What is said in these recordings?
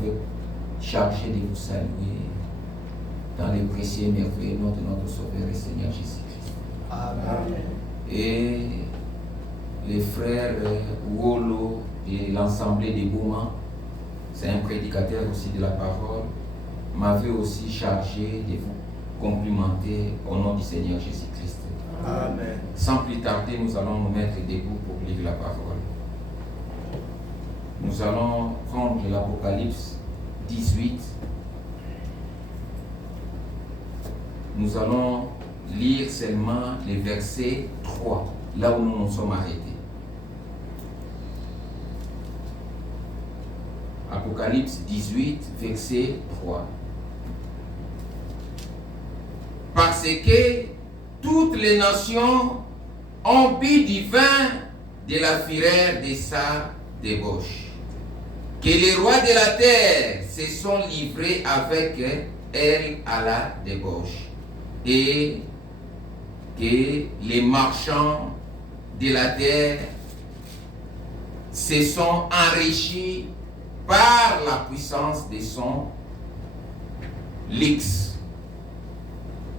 m'avait chargé de vous saluer dans les précieux et merveilleux nom de notre Sauveur et Seigneur Jésus-Christ. Amen. Et les frères Wolo et l'Assemblée des Bouma, c'est un prédicateur aussi de la parole, m'avait aussi chargé de vous complimenter au nom du Seigneur Jésus-Christ. Amen. Sans plus tarder, nous allons nous mettre debout pour lire la parole. Nous allons prendre l'Apocalypse 18. Nous allons lire seulement les versets 3, là où nous nous sommes arrêtés. Apocalypse 18, verset 3. Parce que toutes les nations ont bu du vin de la fureur de sa débauche. Que les rois de la terre se sont livrés avec elle à la débauche. Et que les marchands de la terre se sont enrichis par la puissance de son luxe.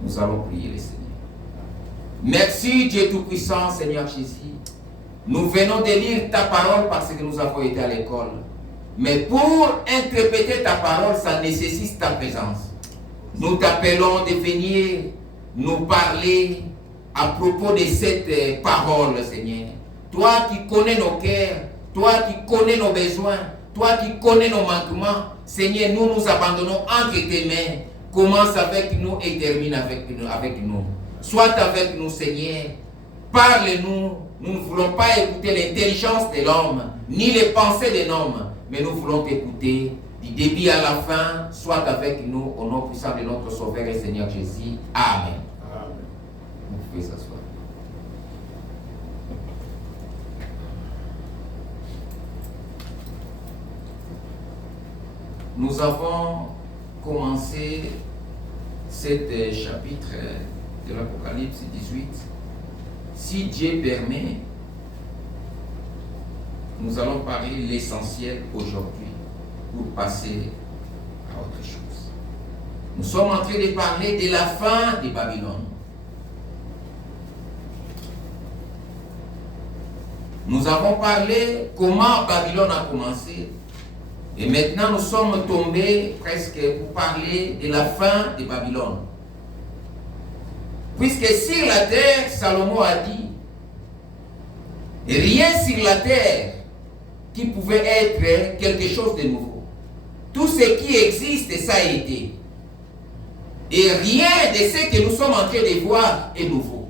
Nous allons prier le Seigneur. Merci Dieu Tout-Puissant, Seigneur Jésus. Nous venons de lire ta parole parce que nous avons été à l'école. Mais pour interpréter ta parole, ça nécessite ta présence. Nous t'appelons de venir nous parler à propos de cette parole, Seigneur. Toi qui connais nos cœurs, toi qui connais nos besoins, toi qui connais nos manquements, Seigneur, nous nous abandonnons entre tes mains. Commence avec nous et termine avec nous. Sois avec nous, Seigneur. Parle-nous. Nous ne voulons pas écouter l'intelligence de l'homme, ni les pensées de l'homme, mais nous voulons t'écouter du début à la fin. Sois avec nous au nom puissant de notre Sauveur et Seigneur Jésus. Amen. Amen. Vous pouvez s'asseoir. Nous avons commencé cet chapitre de l'Apocalypse 18. Si Dieu permet, nous allons parler l'essentiel aujourd'hui pour passer à autre chose. Nous sommes en train de parler de la fin de Babylone. Nous avons parlé comment Babylone a commencé. Et maintenant, nous sommes tombés presque pour parler de la fin de Babylone. Puisque sur la terre, Salomon a dit, rien sur la terre qui pouvait être quelque chose de nouveau. Tout ce qui existe, ça a été. Et rien de ce que nous sommes en train de voir est nouveau.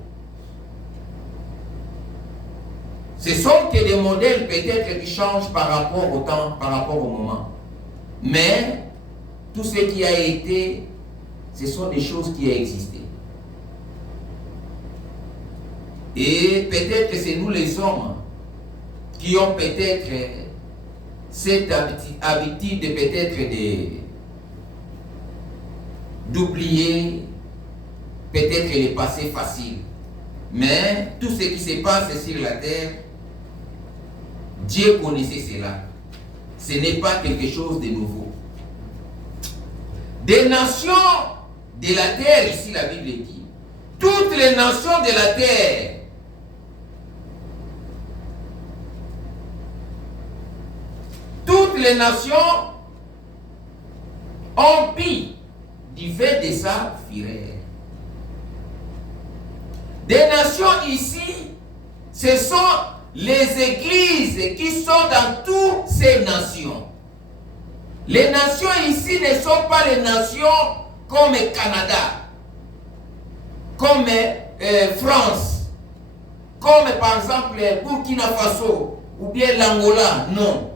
Ce sont que des modèles peut-être qui changent par rapport au temps, par rapport au moment. Mais tout ce qui a été, ce sont des choses qui ont existé. Et peut-être que c'est nous les hommes qui ont peut-être cette habitude peut-être d'oublier peut-être les passés faciles. Mais tout ce qui se passe sur la terre, Dieu connaissait cela. Ce n'est pas quelque chose de nouveau. Des nations de la terre, ici la Bible dit, toutes les nations de la terre, toutes les nations ont bu du vin de sa fureur. Des nations ici, ce sont les églises qui sont dans toutes ces nations. Les nations ici ne sont pas les nations comme Canada, comme France, comme par exemple Burkina Faso ou bien l'Angola. Non.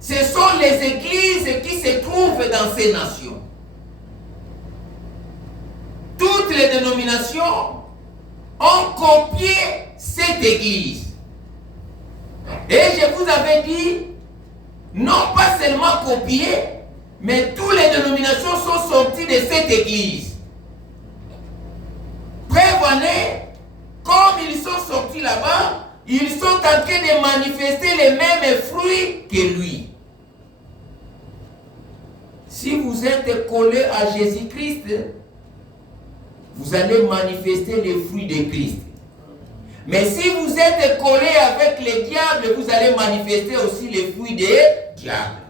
Ce sont les églises qui se trouvent dans ces nations. Toutes les dénominations ont copié cette église. Et je vous avais dit, non pas seulement copié, mais toutes les dénominations sont sorties de cette église. Prévenez, comme ils sont sortis là-bas, ils sont en train de manifester les mêmes fruits que lui. vous êtes collé à Jésus-Christ, vous allez manifester les fruits de Christ. Mais si vous êtes collé avec les diables, vous allez manifester aussi les fruits des diables.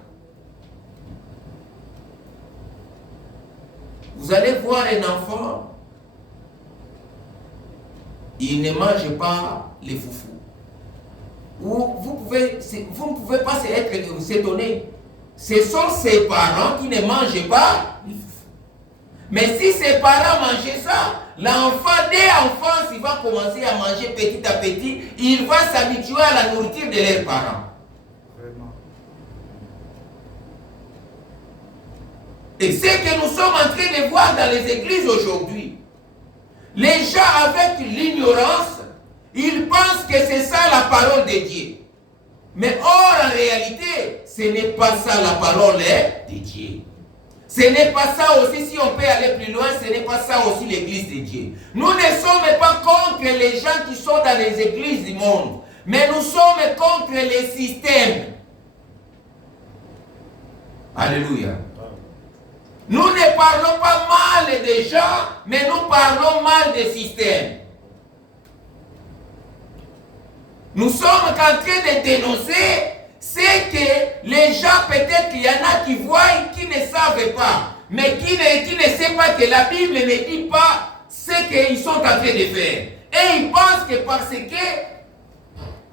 Vous allez voir un enfant, il ne mange pas les foufous. Vous ne pouvez pas s'étonner. Ce sont ses parents qui ne mangent pas les foufous. Mais si ses parents mangeaient ça, l'enfant, dès enfance, il va commencer à manger petit à petit. Il va s'habituer à la nourriture de leurs parents. Vraiment. Et c'est ce que nous sommes en train de voir dans les églises aujourd'hui. Les gens avec l'ignorance, ils pensent que c'est ça la parole de Dieu. Mais or, en réalité, ce n'est pas ça la parole de Dieu. Ce n'est pas ça aussi, si on peut aller plus loin, ce n'est pas ça aussi l'église de Dieu. Nous ne sommes pas contre les gens qui sont dans les églises du monde, mais nous sommes contre les systèmes. Alléluia. Nous ne parlons pas mal des gens, mais nous parlons mal des systèmes. Nous sommes en train de dénoncer c'est que les gens, peut-être qu'il y en a qui voient, qui ne savent pas, mais qui ne savent pas que la Bible ne dit pas ce qu'ils sont en train de faire. Et ils pensent que parce que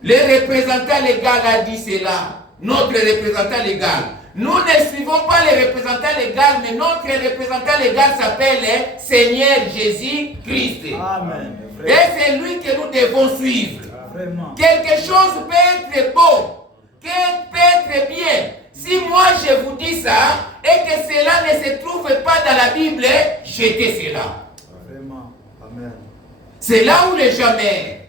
le représentant légal a dit cela, notre représentant légal, nous ne suivons pas le représentant légal, mais notre représentant légal s'appelle le Seigneur Jésus-Christ. Amen. Et c'est lui que nous devons suivre. Vraiment. Quelque chose peut être beau, peut être bien. Si moi je vous dis ça et que cela ne se trouve pas dans la Bible, jetez cela. Vraiment. Amen. C'est là où les gens meurent.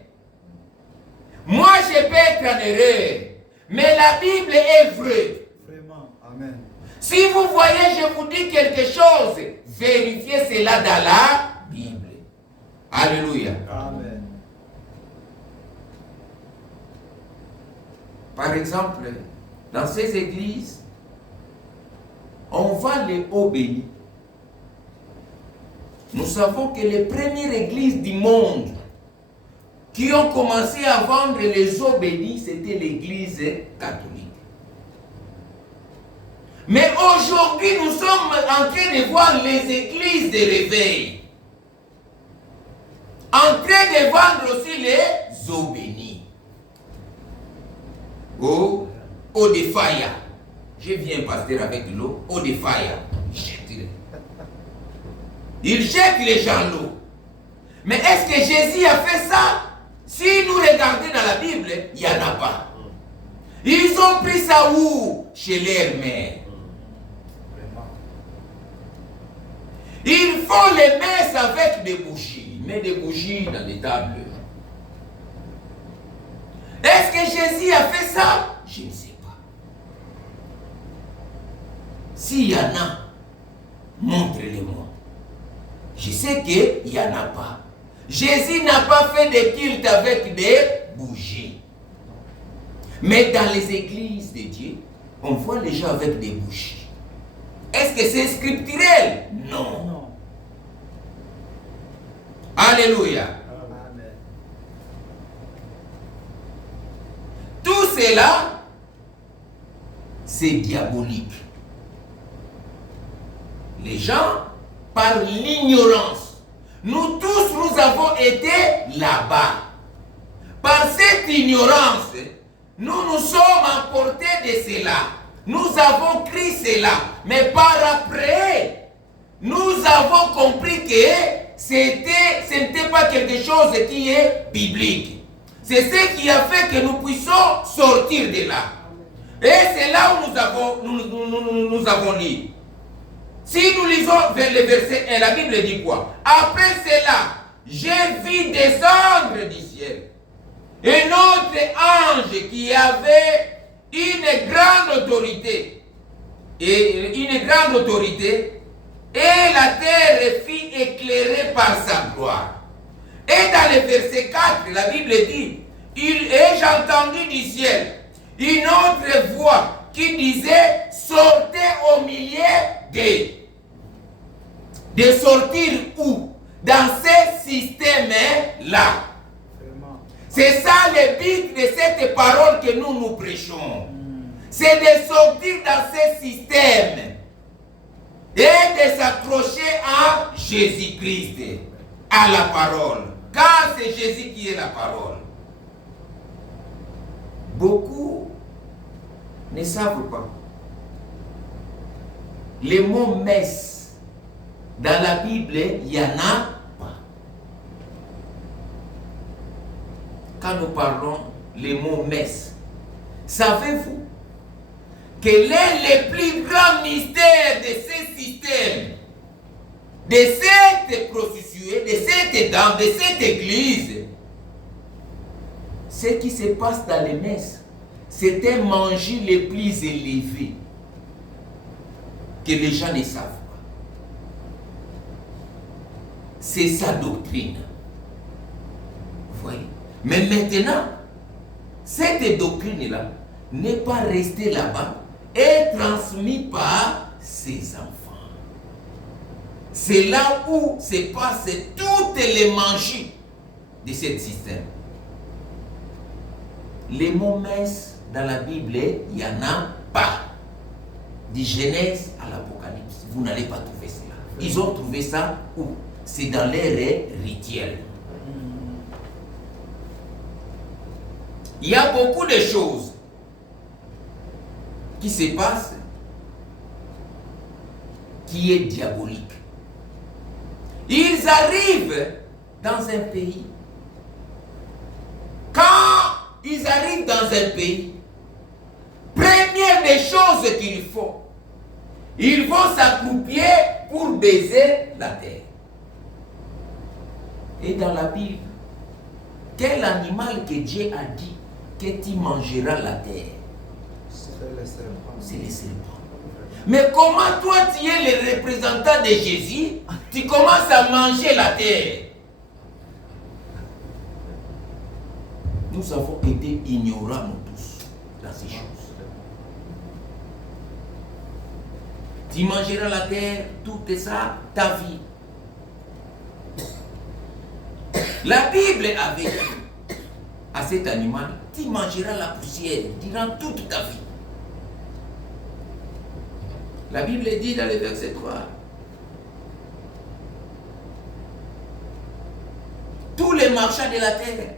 Moi je peux être en erreur, mais la Bible est vraie. Vraiment. Amen. Si vous voyez, je vous dis quelque chose, vérifiez cela dans la Bible. Alléluia. Amen. Par exemple, dans ces églises, on vend les eaux bénies. Nous savons que les premières églises du monde qui ont commencé à vendre les eaux bénies, c'était l'église catholique. Mais aujourd'hui, nous sommes en train de voir les églises de réveil, en train de vendre aussi les eaux bénies. Eau de fire. Je viens pasteur avec l'eau, eau de fire. Il jette les gens l'eau. Mais est-ce que Jésus a fait ça? Si nous regardons dans la Bible, il n'y en a pas. Ils ont pris ça où? Chez leur mère. Ils font les messes avec des bougies. Ils mettent des bougies dans les tables. Est-ce que Jésus a fait ça? Je ne sais pas. S'il y en a, montrez-le-moi. Je sais qu'il n'y en a pas. Jésus n'a pas fait de culte avec des bougies. Mais dans les églises de Dieu, on voit les gens avec des bougies. Est-ce que c'est scripturel? Non. Non. Alléluia. Amen. Tout cela, c'est diabolique. Les gens, par l'ignorance, nous tous, nous avons été là-bas. Par cette ignorance, nous nous sommes emportés de cela. Nous avons cru cela. Mais par après, nous avons compris que ce n'était pas quelque chose qui est biblique. C'est ce qui a fait que nous puissions sortir de là. Et c'est là où nous avons lu. Si nous lisons vers le verset 1, la Bible dit quoi? Après cela, j'ai vu descendre du ciel un autre ange qui avait une grande autorité. Et la terre fut éclairée par sa gloire. Et dans le verset 4, la Bible dit, et j'entendis du ciel une autre voix qui disait, sortez au milieu d'eux. De sortir où? Dans ces systèmes-là. C'est ça le but de cette parole que nous prêchons. C'est de sortir dans ces systèmes et de s'accrocher à Jésus-Christ, à la parole. Car c'est Jésus qui est la parole. Beaucoup ne savent pas. Les mots messe, dans la Bible, il y en a pas. Quand nous parlons les mots messe, savez-vous quel est le plus grand mystère de ces systèmes, de cette prostituée, de cette dame, de cette église? Ce qui se passe dans les messes, c'est un manger le plus élevé que les gens ne savent pas. C'est sa doctrine. Vous voyez? Mais maintenant, cette doctrine-là n'est pas restée là-bas et transmise par ses enfants. C'est là où se passent toutes les manches de ce système. Les mots messe dans la Bible, il n'y en a pas. Du Genèse à l'Apocalypse, vous n'allez pas trouver cela. Ils ont trouvé ça où? C'est dans les rituels. Il y a beaucoup de choses qui se passent qui est diabolique. Ils arrivent dans un pays. Quand ils arrivent dans un pays, première des choses qu'il faut, ils vont s'accroupir pour baiser la terre. Et dans la Bible, quel animal que Dieu a dit que tu mangeras la terre? C'est le serpent. Mais comment toi tu es le représentant de Jésus, tu commences à manger la terre? Nous avons été ignorants, nous tous, dans ces choses. Tu mangeras la terre, tout ça, ta vie. La Bible avait dit à cet animal, tu mangeras la poussière durant toute ta vie. La Bible dit dans le verset 3, tous les marchands de la terre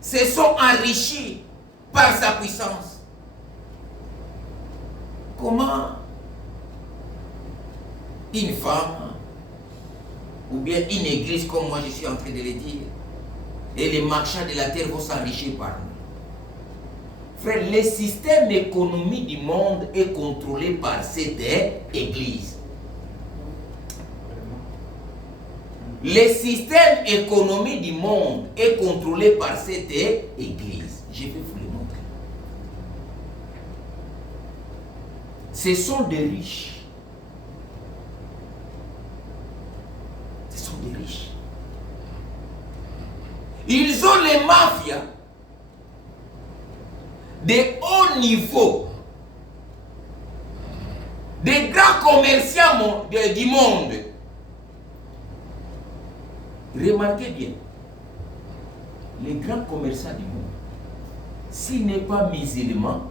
se sont enrichis par sa puissance. Comment une femme ou bien une église comme moi je suis en train de le dire et les marchands de la terre vont s'enrichir par nous? Frère, le système économique du monde est contrôlé par cette église. Le système économique du monde est contrôlé par cette église. Je vais vous le montrer. Ce sont des riches. Ce sont des riches. Ils ont les mafias de haut niveau, des grands commerçants du monde. Remarquez bien, les grands commerçants du monde, s'il n'est pas musulman,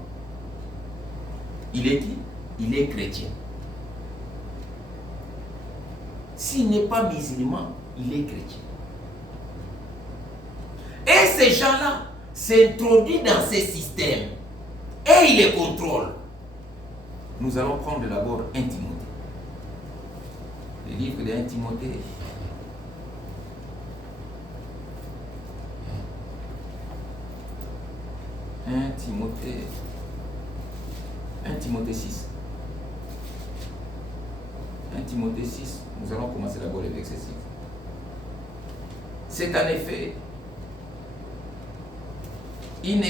il est qui? Il est chrétien. S'il n'est pas musulman, il est chrétien. Et ces gens-là s'introduisent dans ces systèmes et ils les contrôlent. Nous allons prendre d'abord 1 Timothée. Le livre de 1 Timothée. 1 Timothée 6. 1 Timothée 6, nous allons commencer d'abord le verset 6. C'est en effet une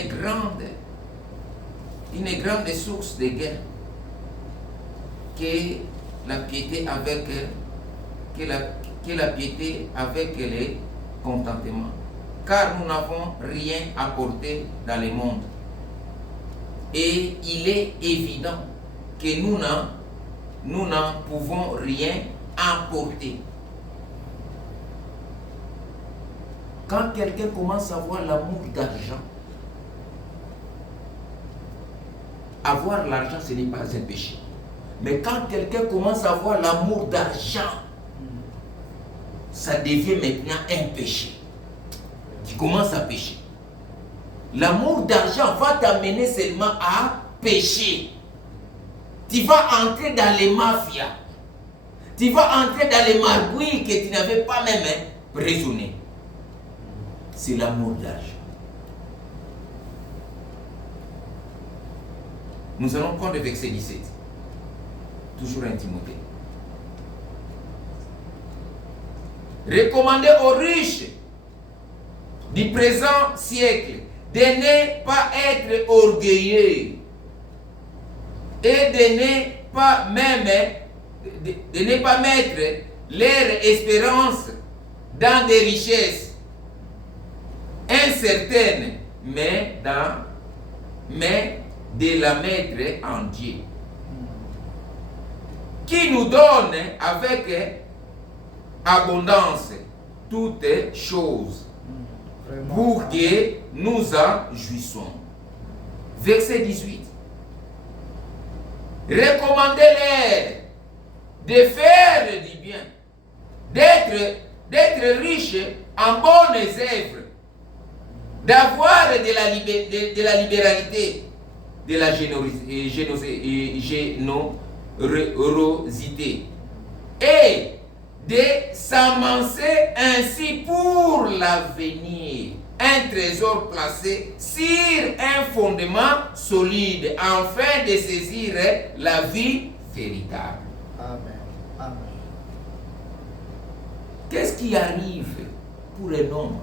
grande source de gain que la piété avec le contentement. Car nous n'avons rien apporté dans le monde. Et il est évident que nous n'en pouvons rien emporté. Quand quelqu'un commence à avoir l'amour d'argent, avoir l'argent, ce n'est pas un péché. Mais quand quelqu'un commence à avoir l'amour d'argent, ça devient maintenant un péché. Tu commences à pécher. L'amour d'argent va t'amener seulement à pécher. Tu vas entrer dans les mafias. Tu vas entrer dans les margouilles que tu n'avais pas même raisonné. C'est l'amour d'argent. Nous allons prendre le verset 17. Toujours un Timothée. Recommandez aux riches du présent siècle de ne pas être orgueilleux et de ne pas même de ne pas mettre leur espérance dans des richesses incertaines, mais de la mettre en Dieu, qui nous donne avec abondance toutes choses pour que nous en jouissons. Verset 18. Recommandez-leur de faire du bien, d'être riche en bonnes œuvres, d'avoir de la libéralité, de la générosité et de s'amancer ainsi pour l'avenir, un trésor placé sur un fondement solide, afin de saisir la vie véritable. Amen. Amen. Qu'est-ce qui arrive pour un homme?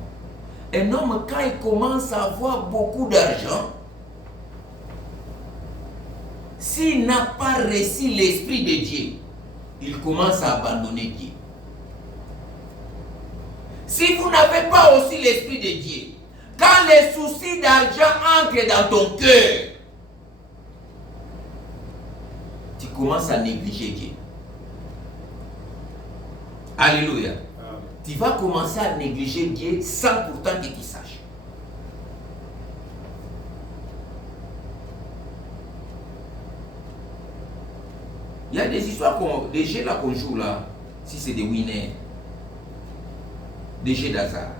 Un homme, quand il commence à avoir beaucoup d'argent, s'il n'a pas reçu l'Esprit de Dieu, il commence à abandonner Dieu. Si vous n'avez pas aussi l'Esprit de Dieu, quand les soucis d'argent entrent dans ton cœur, tu commences à négliger Dieu. Alléluia. Tu vas commencer à négliger Dieu sans pourtant que tu saches. Il y a des histoires, des jeux là qu'on joue là, si c'est des winners, des jeux d'hasard.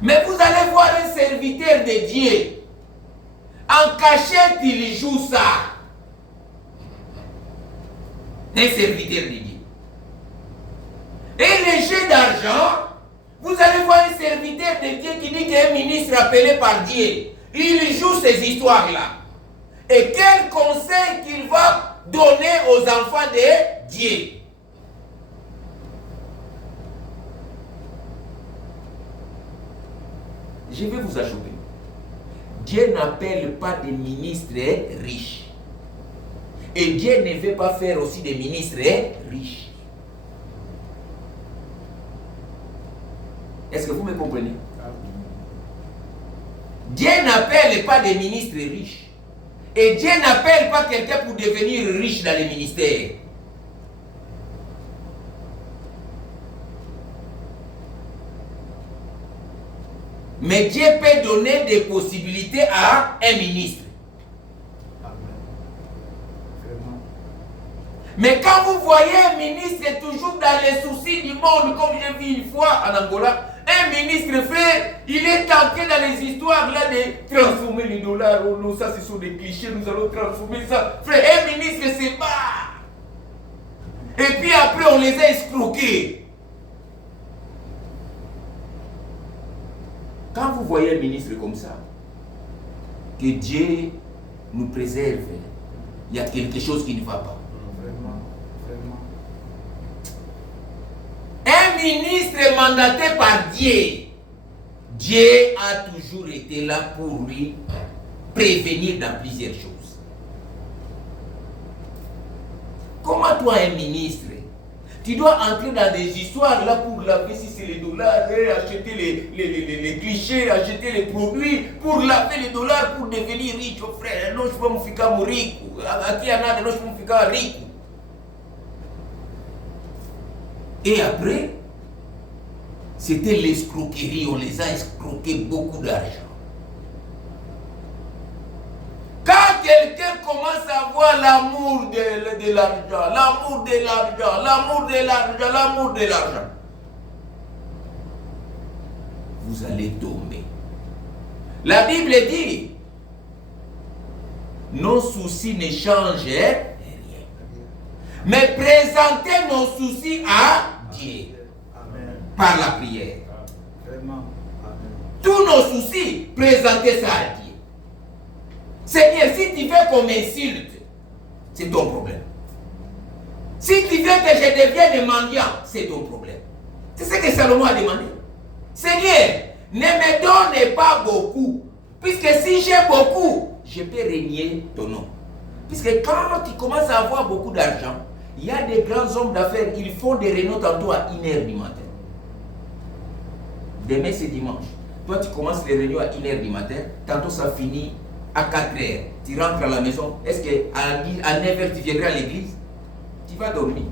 Mais vous allez voir un serviteur de Dieu, en cachette il joue ça. Un serviteur de Dieu. Et les jeux d'argent, vous allez voir un serviteur de Dieu qui dit qu'un ministre appelé par Dieu, il joue ces histoires-là. Et quel conseil qu'il va donner aux enfants de Dieu? Je vais vous achever. Dieu n'appelle pas des ministres riches. Et Dieu ne veut pas faire aussi des ministres riches. Est-ce que vous me comprenez? Dieu n'appelle pas des ministres riches. Et Dieu n'appelle pas quelqu'un pour devenir riche dans les ministères. Mais Dieu peut donner des possibilités à un ministre. Mais quand vous voyez un ministre toujours dans les soucis du monde, comme j'ai vu une fois en Angola, un ministre, frère, il est entré dans les histoires là de transformer les dollars. Oh non, ça ce sont des clichés, nous allons transformer ça. Frère, un ministre se bat. Et puis après, on les a escroqués. Quand vous voyez un ministre comme ça, que Dieu nous préserve, il y a quelque chose qui ne va pas. Un ministre mandaté par Dieu, Dieu a toujours été là pour lui prévenir dans plusieurs choses. Comment toi, un ministre, tu dois entrer dans des histoires là pour laver si c'est les dollars, acheter les clichés, acheter les produits, pour laver les dollars, pour devenir riche, oh frère. Non, je peux me faire rico. Aqui a nada, nós vamos ficar rico. Et après, c'était l'escroquerie. On les a escroqués beaucoup d'argent. Quand quelqu'un commence à avoir l'amour de l'argent, l'amour de l'argent, l'amour de l'argent, l'amour de l'argent, vous allez tomber. La Bible dit, nos soucis ne changent rien. Mais présentez nos soucis à Dieu. Amen. Par la prière. Vraiment. Amen. Tous nos soucis, présentez ça à Dieu. Seigneur, si tu veux qu'on m'insulte, c'est ton problème. Si tu veux que je devienne mendiant, c'est ton problème. C'est ce que Salomon a demandé. Seigneur, ne me donne pas beaucoup, puisque si j'ai beaucoup, je peux régner ton nom. Puisque quand tu commences à avoir beaucoup d'argent, il y a des grands hommes d'affaires, ils font des réunions tantôt à 1h du matin. Demain c'est dimanche. Toi tu commences les réunions à 1h du matin, tantôt ça finit à 4h. Tu rentres à la maison, est-ce qu'à 9h tu viendras à l'église? Tu vas dormir.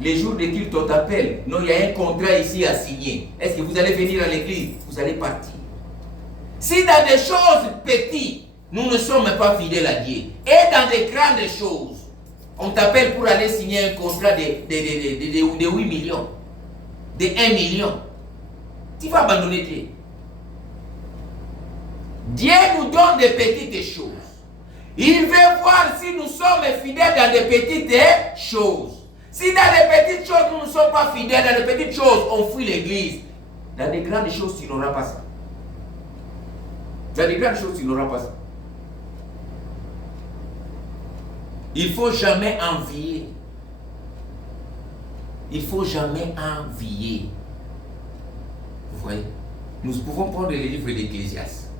Les jours de culte on t'appelle, non, il y a un contrat ici à signer. Est-ce que vous allez venir à l'église? Vous allez partir. Si dans des choses petites, nous ne sommes pas fidèles à Dieu, et dans des grandes choses, on t'appelle pour aller signer un contrat de 8 millions, de 1 million, tu vas abandonner Dieu. Dieu nous donne des petites choses. Il veut voir si nous sommes fidèles dans des petites choses. Si dans les petites choses, nous ne sommes pas fidèles, dans les petites choses, on fuit l'église. Dans les grandes choses, tu n'auras pas ça. Dans les grandes choses, tu n'auras pas ça. Il ne faut jamais envier. Il ne faut jamais envier. Vous voyez? Nous pouvons prendre le livre d'Ecclésiaste.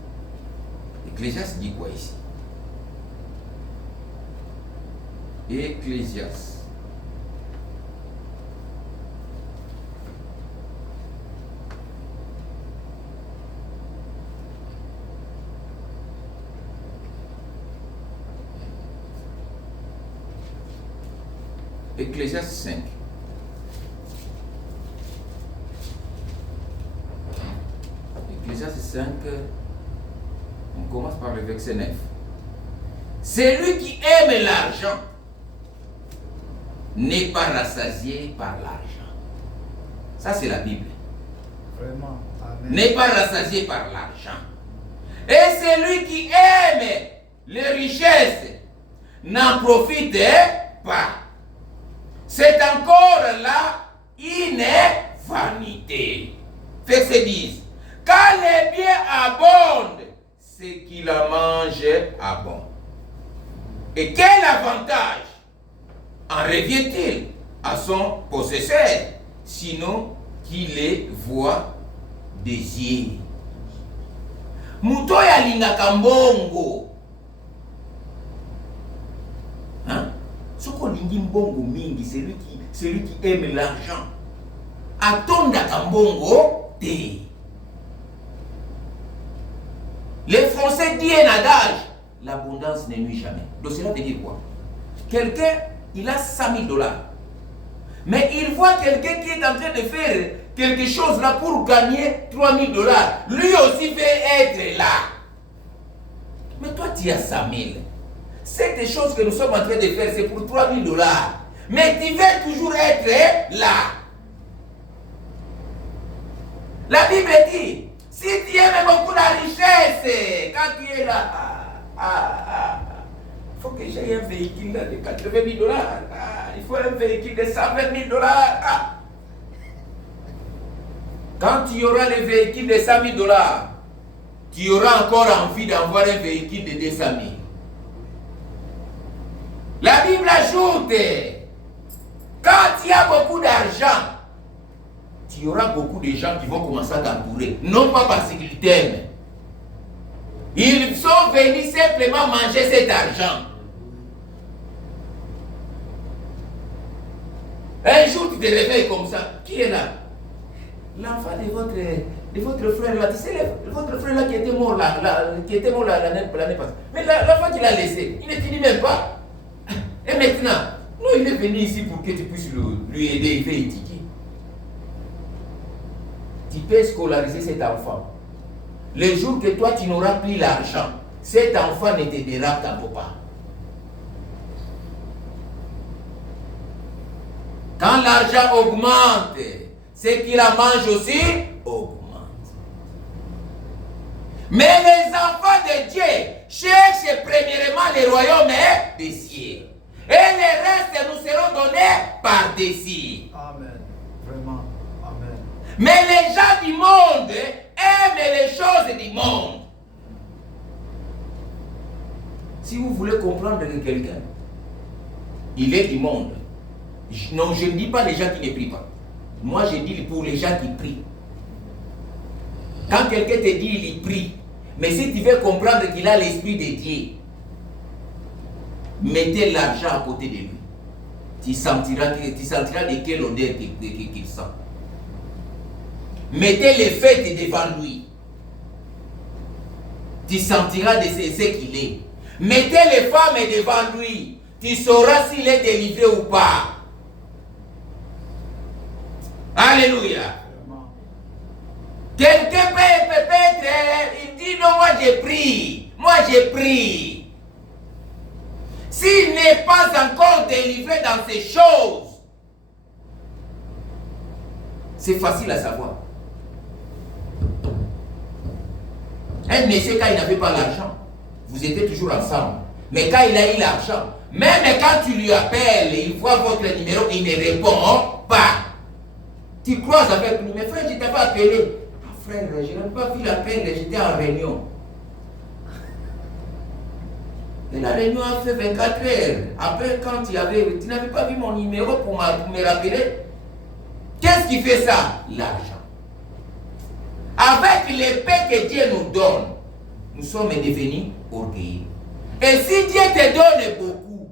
Ecclésiaste dit quoi ici? Ecclésiaste. Ecclésiaste 5. Ecclésiaste 5, on commence par le verset 9. Celui qui aime l'argent n'est pas rassasié par l'argent. Ça c'est la Bible. Vraiment. Amen. N'est pas rassasié par l'argent. Et celui qui aime les richesses n'en profite pas. C'est encore là une vanité. Verset 10. Quand les biens abondent, ce qui la mange abonde. Et quel avantage en revient-il à son possesseur, sinon qu'il les voit des yeux? Muto ya lingaka mbongo. Hein? Soko lingi mbongo mingi, celui qui aime l'argent. Atondaka mbongo te. Les Français disent un adage, l'abondance ne nuit jamais. Donc cela veut dire quoi? Quelqu'un, il a 100 000 $. Mais il voit quelqu'un qui est en train de faire quelque chose là pour gagner 3 000 $. Lui aussi veut être là. Mais toi, tu as 100 000. Cette chose que nous sommes en train de faire, c'est pour 3 000 $. Mais tu veux toujours être là. La Bible dit, si tu aimes beaucoup la richesse, quand tu es là, il faut que j'aie un véhicule de 80 000 $. Il faut un véhicule de 120 000 $. Quand tu auras le véhicule de 100 000 $, tu auras encore envie d'avoir un véhicule de 200 000. La Bible ajoute, quand tu as beaucoup d'argent, tu auras beaucoup de gens qui vont commencer à t'entourer. Non pas parce qu'ils t'aiment. Ils sont venus simplement manger cet argent. Un jour, tu te réveilles comme ça. Qui est là? L'enfant de votre frère là. Tu sais, votre frère là qui était mort l'année passée. Mais l'enfant qu'il a laissé, il ne te dit même pas. Et maintenant, nous, il il est venu ici pour que tu puisses lui aider, il fait étudier. Tu peux scolariser cet enfant. Le jour que toi tu n'auras plus l'argent, cet enfant ne t'aidera pas. Quand l'argent augmente, ce qu'il en mange aussi augmente. Mais les enfants de Dieu cherchent premièrement le royaume des cieux. Et les restes nous seront donnés par-dessus. Amen. Vraiment. Amen. Mais les gens du monde aiment les choses du monde. Si vous voulez comprendre quelqu'un, il est du monde. Non, je ne dis pas les gens qui ne prient pas. Moi, je dis pour les gens qui prient. Quand quelqu'un te dit il prie, mais si tu veux comprendre qu'il a l'esprit de Dieu, mettez l'argent à côté de lui. Tu sentiras de quelle odeur qu'il sent. Mettez les fêtes devant lui. Tu sentiras de ce qu'il est. Mettez les femmes devant lui. Tu sauras s'il est délivré ou pas. Alléluia. Quelqu'un peut être, il dit non, moi j'ai pris. Moi j'ai pris. S'il n'est pas encore délivré dans ces choses, c'est facile à savoir. Un monsieur, quand il n'avait pas l'argent, vous étiez toujours ensemble. Mais quand il a eu l'argent, même quand tu lui appelles, il voit votre numéro, il ne répond pas. Tu croises avec lui, mais frère, je t'avais appelé. Ah, frère, je n'ai pas vu l'appel, j'étais en réunion. Et la réunion a fait 24 heures. Après, quand tu n'avais pas vu mon numéro pour me rappeler. Qu'est-ce qui fait ça? L'argent. Avec l'épée que Dieu nous donne, nous sommes devenus orgueilleux. Et si Dieu te donne beaucoup,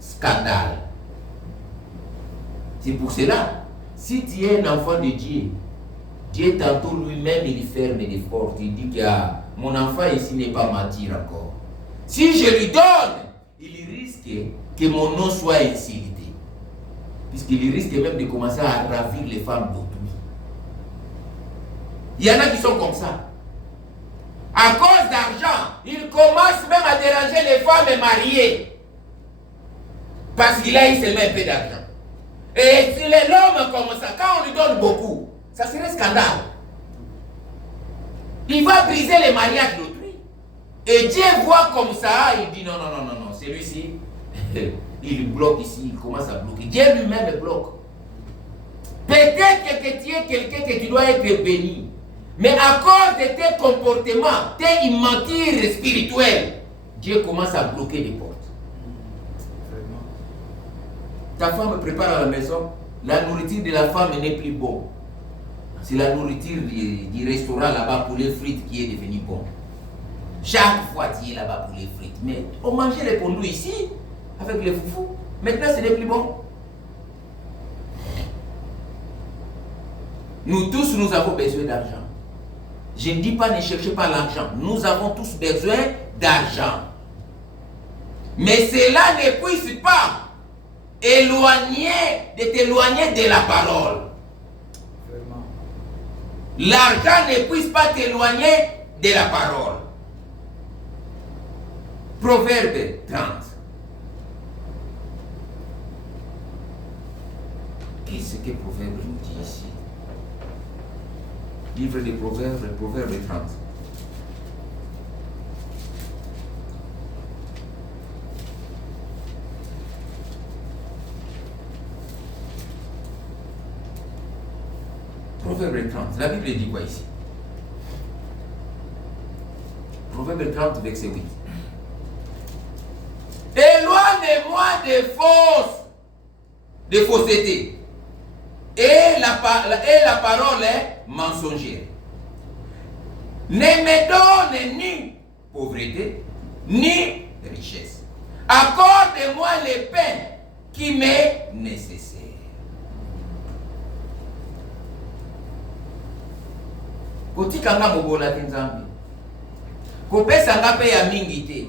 scandale. C'est pour cela, si tu es un enfant de Dieu, Dieu tantôt lui-même il ferme les portes. Il dit que mon enfant ici n'est pas mentir encore. Si je lui donne, il risque que mon nom soit insulté. Puisqu'il risque même de commencer à ravir les femmes d'autrui. Il y en a qui sont comme ça. À cause d'argent, ils commencent même à déranger les femmes mariées. Parce qu'il a eu seulement un peu d'argent. Et si l'homme comme ça, quand on lui donne beaucoup, ça serait scandale. Il va briser les mariages d'autrui. Et Dieu voit comme ça, il dit non, celui-ci, il bloque ici, il commence à bloquer. Dieu lui-même bloque. Peut-être que tu es quelqu'un que tu dois être béni. Mais à cause de tes comportements, tes mentires spirituelles, Dieu commence à bloquer les portes. Ta femme prépare à la maison, la nourriture de la femme n'est plus bonne. C'est la nourriture du restaurant là-bas pour les frites qui est devenue bonne. Chaque fois tu es là-bas pour les frites. Mais on mangeait les pondous ici, avec les foufous. Maintenant ce n'est plus bon. Nous tous, nous avons besoin d'argent. Je ne dis pas ne cherchez pas l'argent. Nous avons tous besoin d'argent. Mais cela ne puisse pas t'éloigner de la parole. L'argent ne puisse pas t'éloigner de la parole. Proverbe 30. Qu'est-ce que Proverbe nous dit ici? Livre des Proverbes, Proverbe 30. Proverbe 30. La Bible dit quoi ici? Proverbe 30, verset 8. Éloigne-moi de fausseté. Et la parole est mensongère. Ne me donne ni pauvreté, ni richesse. Accorde-moi les peines qui m'est nécessaire. Kotikanga mobola tenzambi. Kopesa ngape ya mingi te.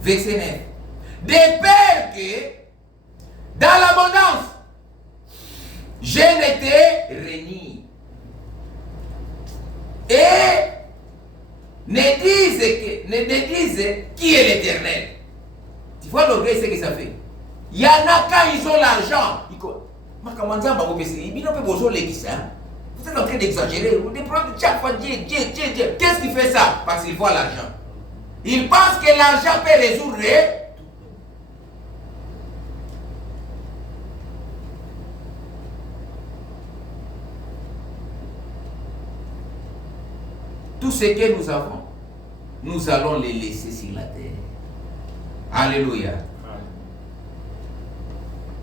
Verset 9. De peur que, dans l'abondance, je n'étais reni. Et ne disent qui est l'Éternel. Tu vois l'orgueil, c'est ce que ça fait. Il y en a quand ils ont l'argent. Vous êtes en train d'exagérer. Vous déprenez chaque fois Dieu. Qu'est-ce qui fait ça? Parce qu'il voit l'argent. Il pense que l'argent peut résoudre tout ce que nous avons. Nous allons les laisser sur la terre. Alléluia.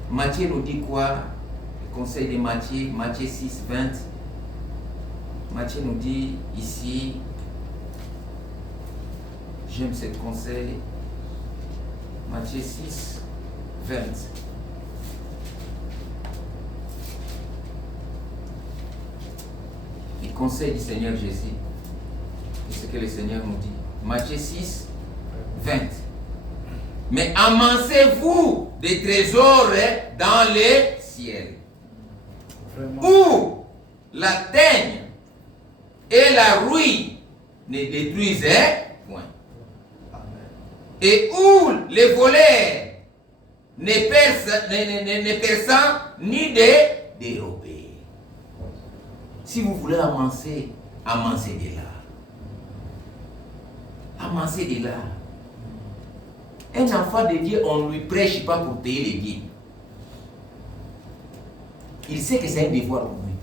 Matthieu nous dit quoi? Le conseil de Matthieu, Matthieu 6, 20. Matthieu nous dit ici, j'aime ce conseil, Matthieu 6, 20. Le conseil du Seigneur Jésus, c'est ce que le Seigneur nous dit. Matthieu 6, 20. Mais amassez-vous des trésors dans les ciels, où la teigne et la rouille ne détruisent point, et où les voleurs ne perçant ni dérober. Si vous voulez amasser, amassez de l'art. Amassez de l'art. Un enfant de Dieu, on ne lui prêche pas pour payer les dîmes. Il sait que c'est un devoir pour lui.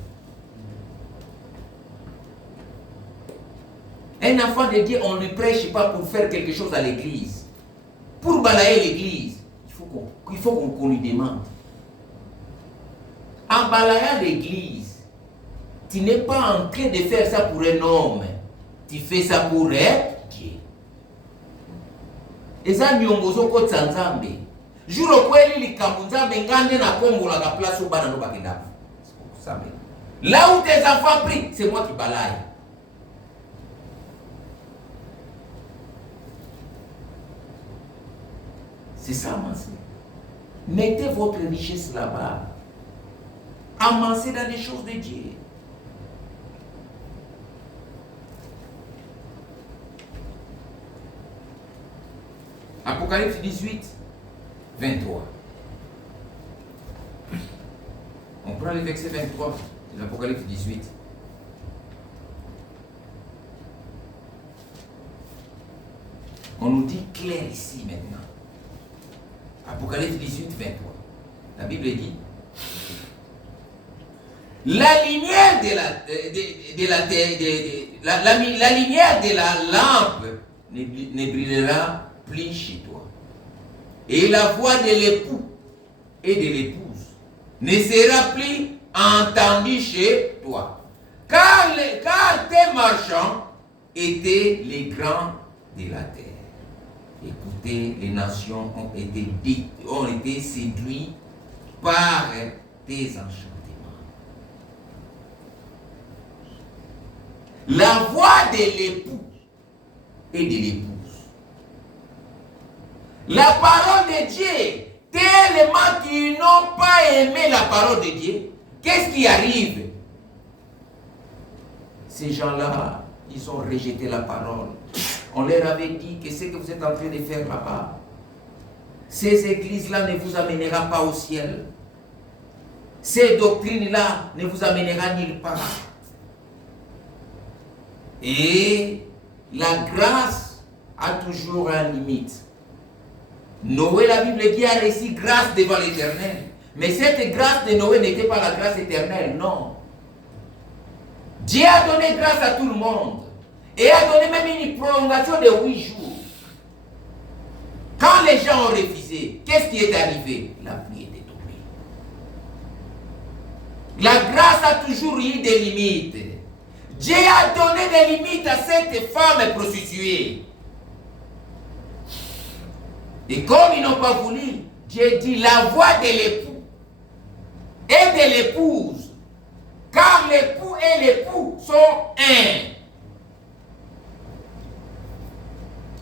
Un enfant de Dieu, on ne lui prêche pas pour faire quelque chose à l'église. Pour balayer l'église, il faut qu'on lui demande. En balayant l'église, tu n'es pas en train de faire ça pour un homme. Tu fais ça pour Dieu. Eza nyongozo ko tsanzambe. Juro kweli likambo nzambe ngande na kombola ka place bana no bakenda. Là où tes enfants prient, c'est moi qui balaye. C'est ça, amassez. Mettez votre richesse là-bas. Amassez dans les choses de Dieu. Apocalypse 18, 23. On prend le verset 23 de l'Apocalypse 18. On nous dit clair ici maintenant. Apocalypse 18, 23. La Bible dit: la lumière la lumière de la lampe ne brillera plus chez toi. Et la voix de l'époux et de l'épouse ne sera plus entendue chez toi. Car tes marchands étaient les grands de la terre. Écoutez, les nations ont été séduits par tes enchantements. La voix de l'époux et de l'épouse. La parole de Dieu, tellement qu'ils n'ont pas aimé la parole de Dieu, qu'est-ce qui arrive? Ces gens-là, ils ont rejeté la parole. On leur avait dit que ce que vous êtes en train de faire là-bas, ces églises-là ne vous amènera pas au ciel. Ces doctrines-là ne vous amènera nulle part. Et la grâce a toujours une limite. Noé, la Bible dit, a reçu grâce devant l'Éternel. Mais cette grâce de Noé n'était pas la grâce éternelle, non. Dieu a donné grâce à tout le monde. Et a donné même une prolongation de 8 jours. Quand les gens ont refusé, qu'est-ce qui est arrivé? La pluie était tombée. La grâce a toujours eu des limites. Dieu a donné des limites à cette femme prostituée. Et comme ils n'ont pas voulu, Dieu dit la voix de l'époux et de l'épouse. Car l'époux et l'époux sont un.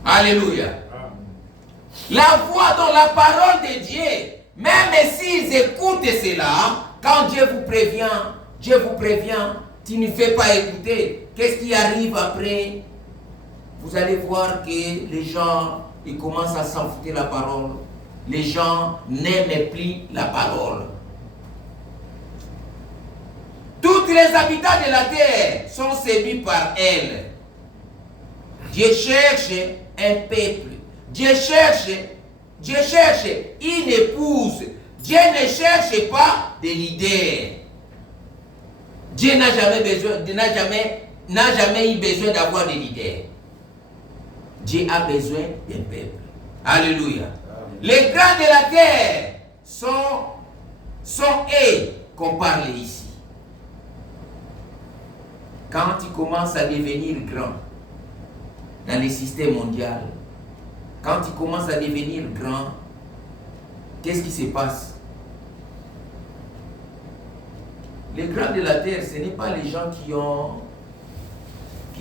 Alléluia. La voix dans la parole de Dieu, même s'ils écoutent cela, quand Dieu vous prévient, tu ne fais pas écouter. Qu'est-ce qui arrive après? Vous allez voir que les gens, ils commencent à s'en foutre la parole. Les gens n'aiment plus la parole. Tous les habitants de la terre sont séduits par elle. Dieu cherche un peuple. Dieu cherche une épouse. Dieu ne cherche pas des leaders. Dieu n'a jamais eu besoin d'avoir des leaders. Dieu a besoin d'un peuple. Alléluia. Les grands de la terre sont eux qu'on parle ici. Quand tu commences à devenir grand dans le système mondial, quand tu commences à devenir grand, qu'est-ce qui se passe? Les grands de la terre, ce n'est pas les gens qui ont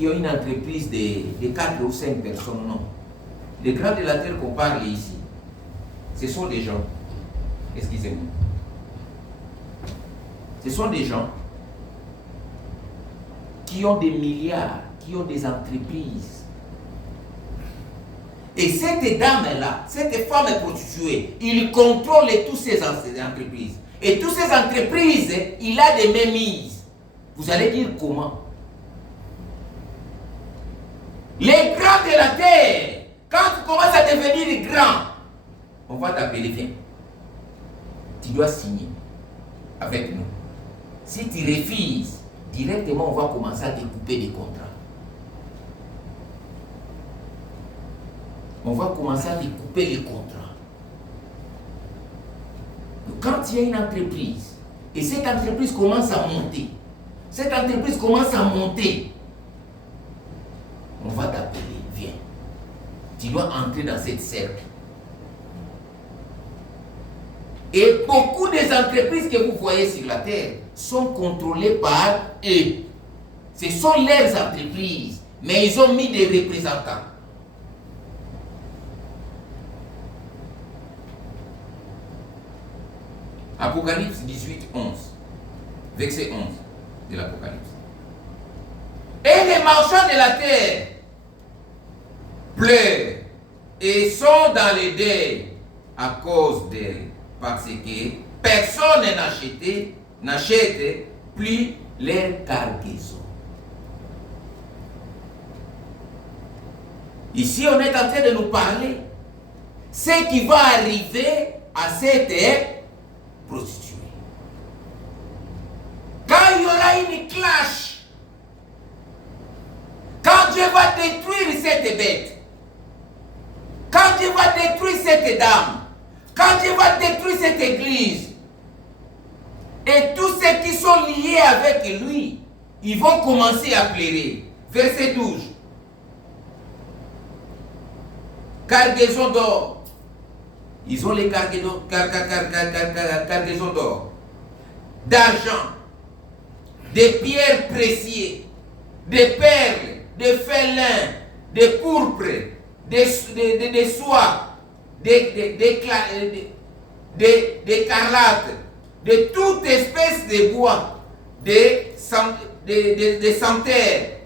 une entreprise de 4 ou 5 personnes, non. Les grands de la terre qu'on parle ici, ce sont des gens, excusez-moi, ce sont des gens qui ont des milliards, qui ont des entreprises. Et cette dame-là, cette femme prostituée, il contrôle toutes ces entreprises. Et toutes ces entreprises, il a des mainmises. Vous allez dire comment? Les grands de la terre, quand tu commences à devenir grand, on va t'appeler, viens. Tu dois signer avec nous. Si tu refuses, directement on va commencer à te couper des contrats. On va commencer à te couper les contrats. Donc, quand il y a une entreprise, et cette entreprise commence à monter, on va t'appeler, viens. Tu dois entrer dans cette cercle. Et beaucoup des entreprises que vous voyez sur la terre sont contrôlées par eux. Ce sont leurs entreprises, mais ils ont mis des représentants. Apocalypse 18, 11. Verset 11 de l'Apocalypse. Et les marchands de la terre pleurent et sont dans les deuils à cause d'elle, parce que personne n'achète plus leur cargaison. Ici, on est en train de nous parler ce qui va arriver à cette prostituée. Quand il y aura une clash, quand Dieu va détruire cette bête, quand Dieu va détruire cette dame, quand Dieu va détruire cette église, et tous ceux qui sont liés avec lui, ils vont commencer à pleurer. Verset 12. Cargaison d'or. Ils ont les cargaisons d'or, d'argent, des pierres précieuses, des perles, des félins, des pourpres, des soies, des carlates, de toute espèce de bois, des santerres,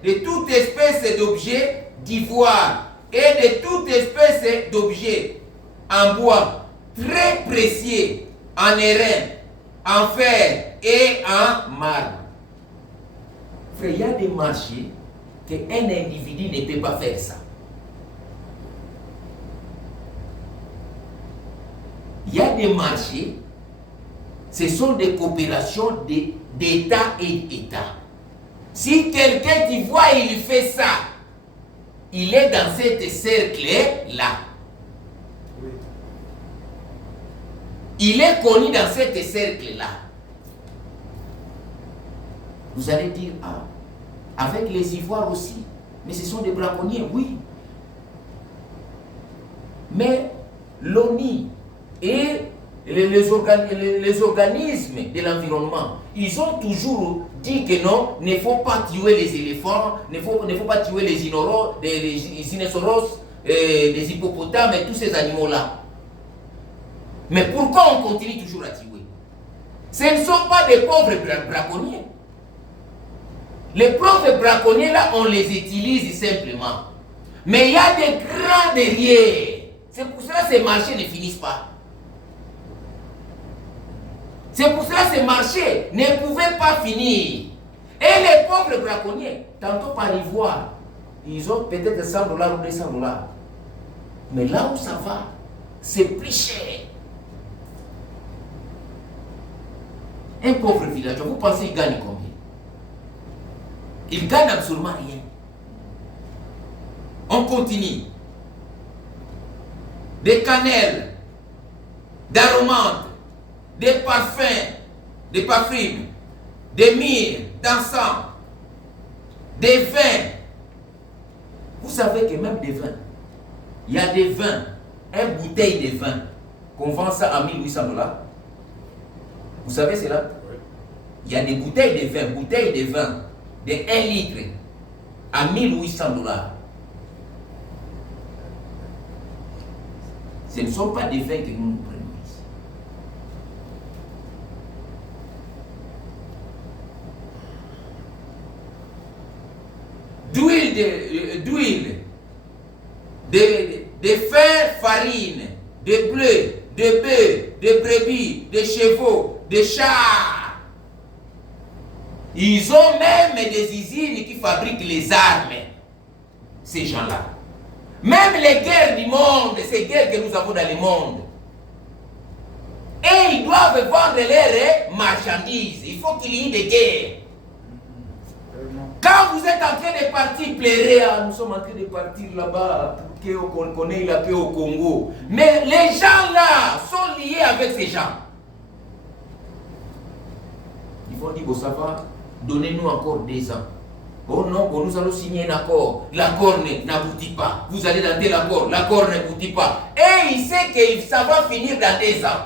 de toute espèce d'objets d'ivoire et de toute espèce d'objets en bois très précieux, en airain, en fer et en marbre. Frère, il y a des marchés qu'un individu ne peut pas faire ça. Il y a des marchés, ce sont des coopérations d'État et État. Si quelqu'un tu vois, il fait ça, il est dans cet cercle-là. Il est connu dans cet cercle-là. Vous allez dire, ah, avec les ivoires aussi, mais ce sont des braconniers, oui. Mais l'ONU et les organismes de l'environnement, ils ont toujours dit que non, il ne faut pas tuer les éléphants, il ne faut pas tuer les rhinocéros des hippopotames et tous ces animaux-là. Mais pourquoi on continue toujours à tuer? Ce ne sont pas des pauvres braconniers. Les pauvres braconniers là, on les utilise simplement. Mais il y a des grands derrière. C'est pour cela que ces marchés ne finissent pas. C'est pour cela que ces marchés ne pouvaient pas finir. Et les pauvres braconniers, tantôt par ivoire, ils ont peut-être 100 dollars ou 200 dollars. Mais là où ça va, c'est plus cher. Un pauvre villageois, vous pensez qu'il gagne combien? Il gagne absolument rien. On continue. Des cannelles, d'aromates, des parfums, des parfums, des myrrhes, d'encens, des vins. Vous savez que même des vins, il y a des vins, une bouteille de vin, qu'on vend ça à 1800 dollars. Vous savez cela? Oui. Il y a des bouteilles de vin de 1 litre à 1800 dollars. Ce ne sont pas des vins que nous prenons ici. D'huile, de fin farine, de bleu, de bœufs, de brebis, de chevaux, de chars. Ils ont même des usines qui fabriquent les armes, ces gens-là. Même les guerres du monde, ces guerres que nous avons dans le monde. Et ils doivent vendre leurs marchandises. Il faut qu'il y ait des guerres. Quand vous êtes en train de partir, pleurez, nous sommes en train de partir là-bas pour qu'on connaisse la paix au Congo. Mais les gens là sont liés avec ces gens. Ils vont dire, bon, ça va, donnez-nous encore 2 ans. Oh non, bon, nous allons signer un accord. L'accord n'aboutit pas. Vous allez dans tel accord, l'accord n'aboutit pas. Et il sait que ça va finir dans 2 ans.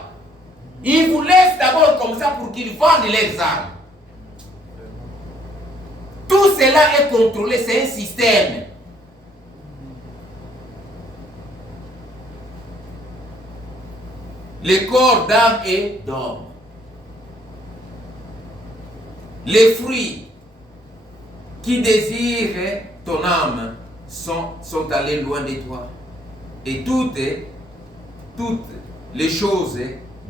Il vous laisse d'abord comme ça pour qu'ils vendent leurs armes. Tout cela est contrôlé, c'est un système. Les corps d'âme et d'homme. Les fruits qui désirent ton âme sont allés loin de toi. Et toutes les choses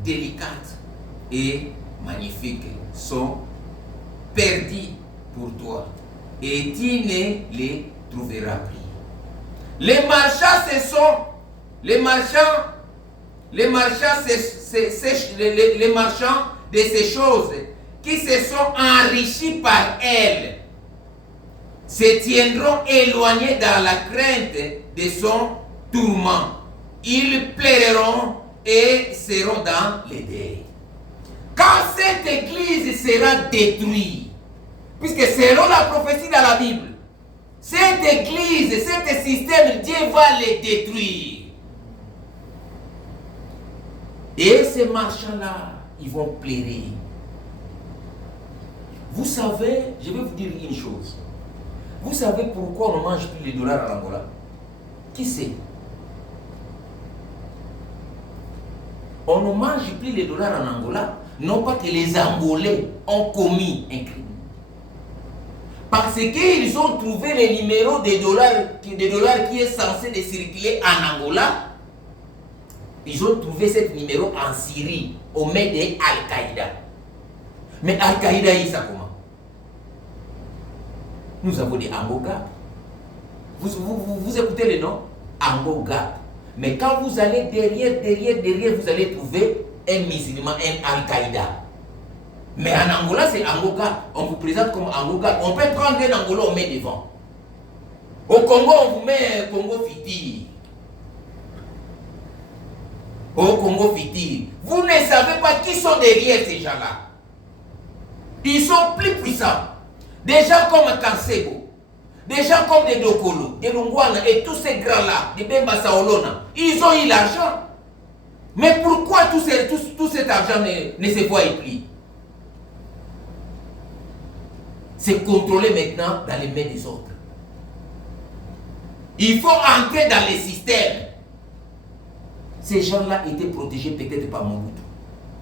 délicates et magnifiques sont perdues pour toi. Et tu ne les trouveras plus. Les marchands, les marchands de ces choses qui se sont enrichis par elles se tiendront éloignés dans la crainte de son tourment. Ils plairont et seront dans les deuils. Quand cette église sera détruite, puisque selon la prophétie dans la Bible, cette église, cet système, Dieu va les détruire. Et ces marchands-là, ils vont plaire. Vous savez, je vais vous dire une chose. Vous savez pourquoi on ne mange plus les dollars en Angola? Qui sait? On ne mange plus les dollars en Angola, non pas que les Angolais ont commis un crime. Parce qu'ils ont trouvé le numéro des dollars qui est censé de circuler en Angola. Ils ont trouvé ce numéro en Syrie, au mains de Al-Qaïda. Mais Al-Qaïda, il ça comment? Nous avons des Angogab. Vous écoutez le nom? Angogab. Mais quand vous allez derrière, vous allez trouver un musulman, un Al-Qaïda. Mais en Angola, c'est Angogab. On vous présente comme Angogab. On peut prendre un Angola, on met devant. Au Congo, on vous met Congo Fiti. Au Congo Fiti. Vous ne savez pas qui sont derrière ces gens-là. Ils sont plus puissants. Des gens comme Kansebo, des gens comme des Dokolo, des Lungwana et tous ces grands-là, des Bemba Saolona, ils ont eu l'argent. Mais pourquoi tout cet argent ne se voit plus? C'est contrôlé maintenant dans les mains des autres. Il faut entrer dans les systèmes. Ces gens-là étaient protégés peut-être par Mobutu.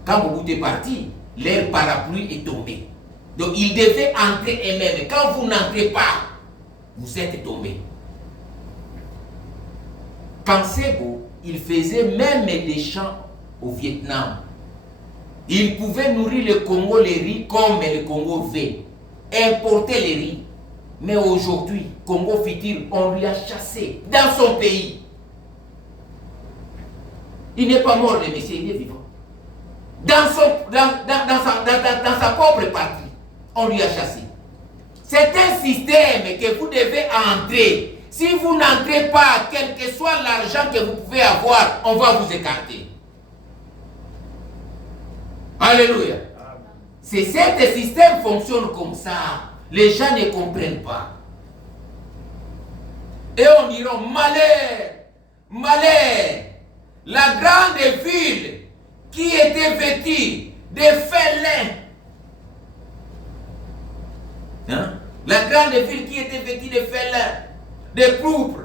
Quand Mobutu est parti, leur parapluie est tombé. Donc ils devaient entrer eux-mêmes. Quand vous n'entrez pas, vous êtes tombés. Pensez-vous, il faisait même des champs au Vietnam. Il pouvait nourrir le Congo les riz comme le Congo veut. Importer les riz. Mais aujourd'hui, Congo futur, on lui a chassé dans son pays. Il n'est pas mort, le monsieur, il est vivant. Dans sa propre patrie, on lui a chassé. C'est un système que vous devez entrer. Si vous n'entrez pas, quel que soit l'argent que vous pouvez avoir, on va vous écarter. Alléluia. C'est ce système fonctionne comme ça. Les gens ne comprennent pas. Et on dira, malheur, malheur. La grande ville qui était vêtue de félins. Hein? La grande ville qui était vêtue de félins, de pourpre,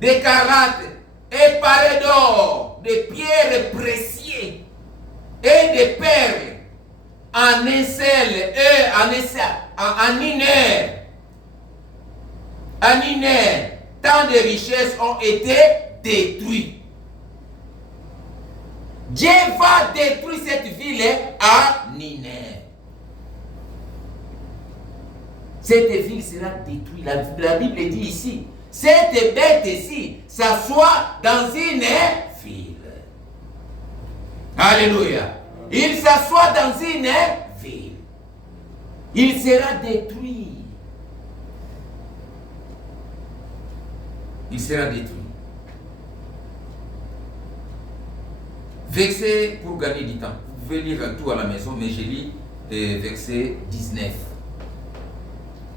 d'écarlate et parée d'or, de pierres précieuses et de perles en échelle en une heure, tant de richesses ont été détruites. Dieu va détruire cette ville à Nineveh. Cette ville sera détruite. La Bible dit ici, cette bête ici s'assoit dans une ville. Alléluia. Il s'assoit dans une ville. Il sera détruit. Il sera détruit. Verset pour gagner du temps. Vous pouvez lire tout à la maison, mais je lis verset 19.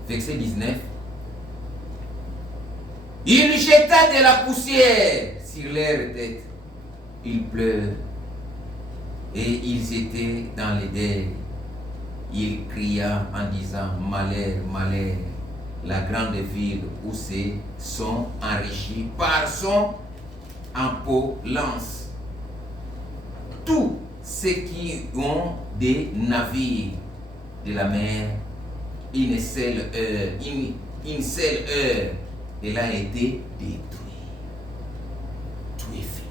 Verset 19. Il jeta de la poussière sur leur tête. Il pleure. Et ils étaient dans les deuils. Il cria en disant, malheur, malheur, la grande ville où ces sont enrichis par son impolence. Tous ceux qui ont des navires de la mer, une seule heure, elle a été détruite. Tout est fini.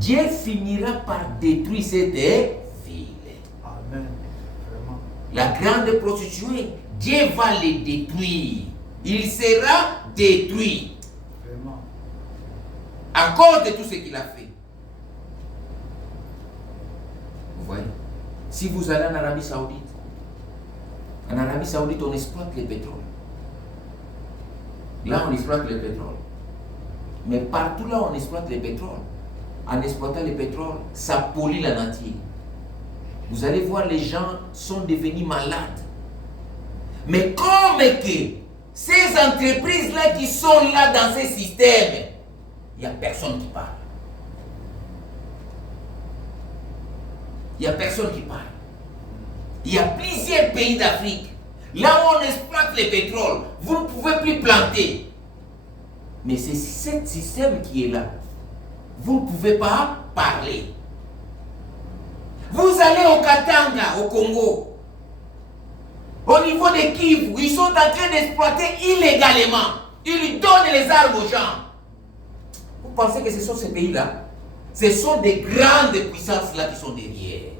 Dieu finira par détruire cette ville. Amen. Vraiment. La grande prostituée, Dieu va les détruire. Il sera détruit. Vraiment. À cause de tout ce qu'il a fait. Vous voyez? Si vous allez en Arabie Saoudite, on exploite le pétrole. Là, on exploite le pétrole. Mais partout là, on exploite le pétrole. En exploitant le pétrole, ça pollue la nature. Vous allez voir, les gens sont devenus malades. Mais comme que ces entreprises-là qui sont là dans ces systèmes, il n'y a personne qui parle. Il n'y a personne qui parle. Il y a plusieurs pays d'Afrique. Là où on exploite le pétrole, vous ne pouvez plus planter. Mais c'est ce système qui est là. Vous ne pouvez pas parler. Vous allez au Katanga, au Congo, au niveau de Kivu, ils sont en train d'exploiter illégalement. Ils donnent les armes aux gens. Vous pensez que ce sont ces pays-là? Ce sont des grandes puissances-là qui sont derrière.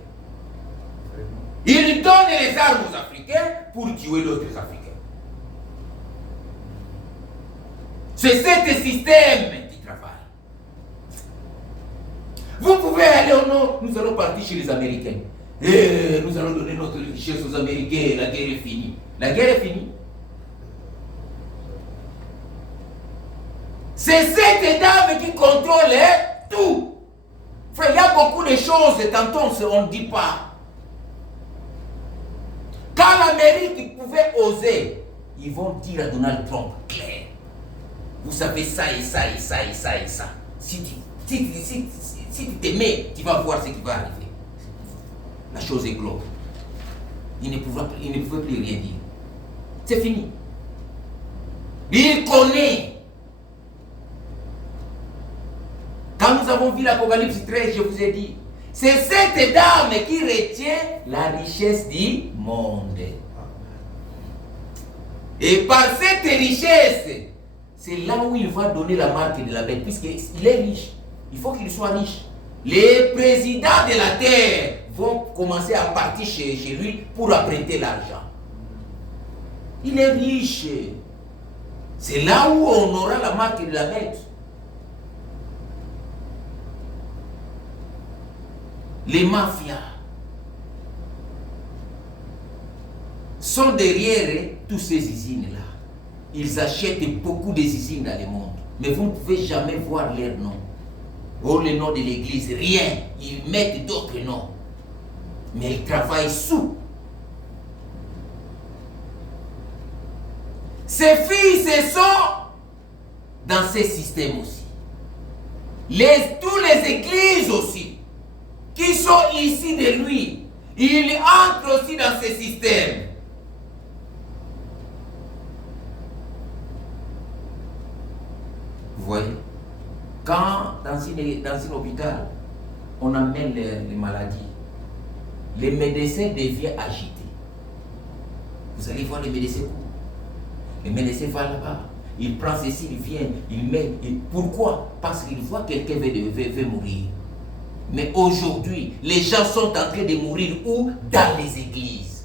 Ils donnent les armes aux Africains pour tuer d'autres Africains. C'est ce système qui travaille. Vous pouvez aller au nord, nous allons partir chez les Américains. Et nous allons donner notre richesse aux Américains, la guerre est finie. La guerre est finie. C'est cette dame qui contrôle tout. Frère, il y a beaucoup de choses, tantôt on ne dit pas. Quand l'Amérique pouvait oser, ils vont dire à Donald Trump, clair, vous savez ça et ça et ça et ça et ça. Si tu te mets, tu vas voir ce qui va arriver. La chose est close. Il ne pouvait plus rien dire. C'est fini. Il connaît Quand nous avons vu l'Apocalypse 13, je vous ai dit, c'est cette dame qui retient la richesse du monde. Et par cette richesse, c'est là où il va donner la marque de la bête, puisqu'il est riche. Il faut qu'il soit riche. Les présidents de la terre vont commencer à partir chez lui pour apprêter l'argent. Il est riche. C'est là où on aura la marque de la bête. Les mafias sont derrière tous ces usines-là. Ils achètent beaucoup de usines dans le monde. Mais vous ne pouvez jamais voir leur nom. Oh, le nom de l'église, rien. Ils mettent d'autres noms. Mais ils travaillent sous. Ces filles, ce sont dans ces systèmes aussi. Tous les églises aussi, qui sont ici de lui, ils entrent aussi dans ces systèmes. Vous voyez, quand dans un hôpital, on amène les maladies, les médecins deviennent agités. Vous allez voir les médecins. Le médecin va là-bas, il prend ceci, il vient, il met. Pourquoi? Parce qu'il voit quelqu'un veut mourir. Mais aujourd'hui, les gens sont en train de mourir où? Dans les églises.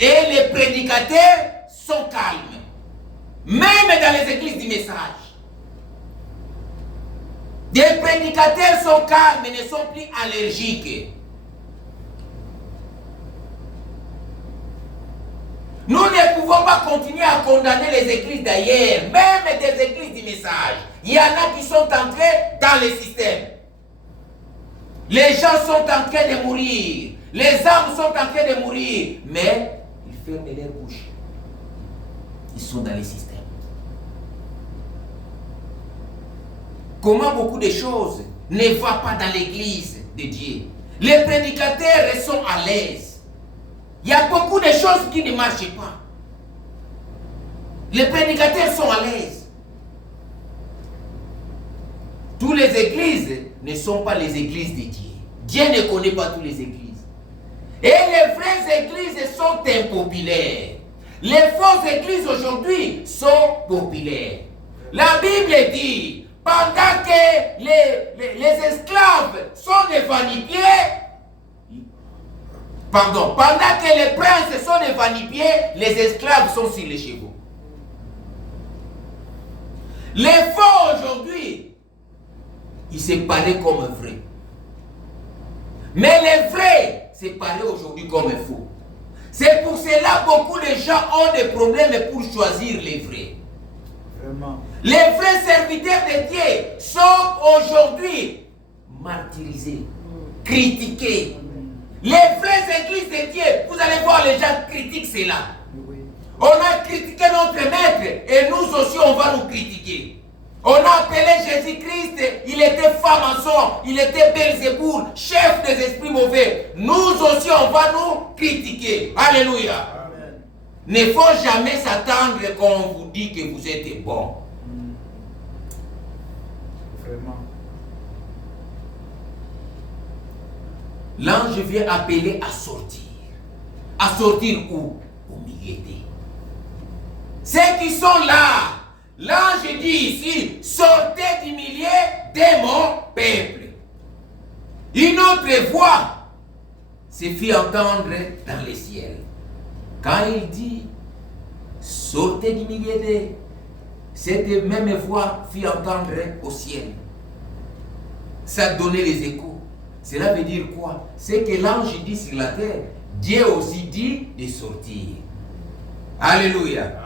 Et les prédicateurs sont calmes. Même dans les églises du message. Des prédicateurs sont calmes et ne sont plus allergiques. Nous ne pouvons pas continuer à condamner les églises d'ailleurs, même des églises du message. Il y en a qui sont entrés dans le système. Les gens sont en train de mourir. Les âmes sont en train de mourir. Mais ils ferment leur bouche. Ils sont dans les systèmes. Comment beaucoup de choses ne vont pas dans l'église de Dieu. Les prédicateurs sont à l'aise. Il y a beaucoup de choses qui ne marchent pas. Les prédicateurs sont à l'aise. Toutes les églises ne sont pas les églises de Dieu. Dieu ne connaît pas toutes les églises. Et les vraies églises sont impopulaires. Les fausses églises aujourd'hui sont populaires. La Bible dit, pendant que les esclaves sont des vanipiers, pendant que les princes sont des vanipiers, les esclaves sont sur les chevaux. Les faux aujourd'hui, ils se paraissent comme vrais. Mais les vrais se paraissent aujourd'hui comme faux. C'est pour cela que beaucoup de gens ont des problèmes pour choisir les vrais. Vraiment. Les vrais serviteurs de Dieu sont aujourd'hui martyrisés, critiqués. Les vraies églises de Dieu, vous allez voir, les gens critiquent cela. Oui. On a critiqué notre maître et nous aussi on va nous critiquer. On a appelé Jésus-Christ, il était franc-maçon, il était Belzéboul, chef des esprits mauvais. Nous aussi on va nous critiquer. Alléluia. Amen. Ne faut jamais s'attendre qu'on vous dit que vous êtes bon. Vraiment. L'ange vient appeler à sortir. À sortir où? Au milieu d'eux. Ceux qui sont là, l'ange dit ici, sortez du milieu de mon peuple. Une autre voix se fit entendre dans les ciels. Quand il dit, sortez du milieu d'eux, cette même voix fit entendre au ciel. Ça donnait les échos. Cela veut dire quoi? C'est que l'ange dit sur la terre, Dieu aussi dit de sortir. Alléluia. Amen.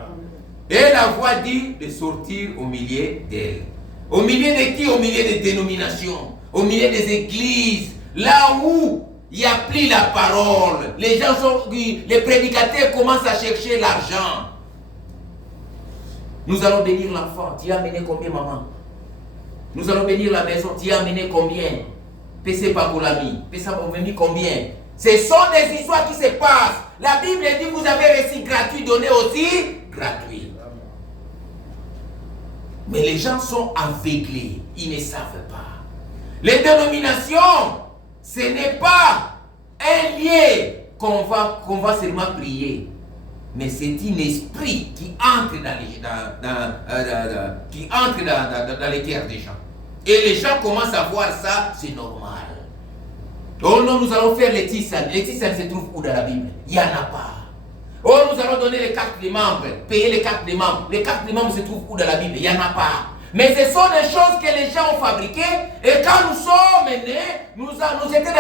Et la voix dit de sortir au milieu d'elle. Au milieu de qui? Au milieu des dénominations, au milieu des églises, là où il n'y a plus la parole. Les gens sont, les prédicateurs commencent à chercher l'argent. Nous allons bénir l'enfant. Tu as amené combien, maman? Nous allons bénir la maison. Tu as amené combien? PC Pakolami, PC Pakolami, combien? Ce sont des histoires qui se passent. La Bible dit vous avez reçu gratuit, donné aussi gratuit. Mais les gens sont aveuglés, ils ne savent pas. Les dénominations, ce n'est pas un lieu qu'on va seulement prier. Mais c'est un esprit qui entre dans les cœurs des gens. Et les gens commencent à voir ça, c'est normal. Oh non, nous allons faire les tisanes. Les tisanes se trouvent où dans la Bible? Il n'y en a pas. Oh, nous allons donner les cartes des membres, payer les cartes des membres. Les cartes des membres se trouvent où dans la Bible? Il n'y en a pas. Mais ce sont des choses que les gens ont fabriquées. Et quand nous sommes nés, nous étions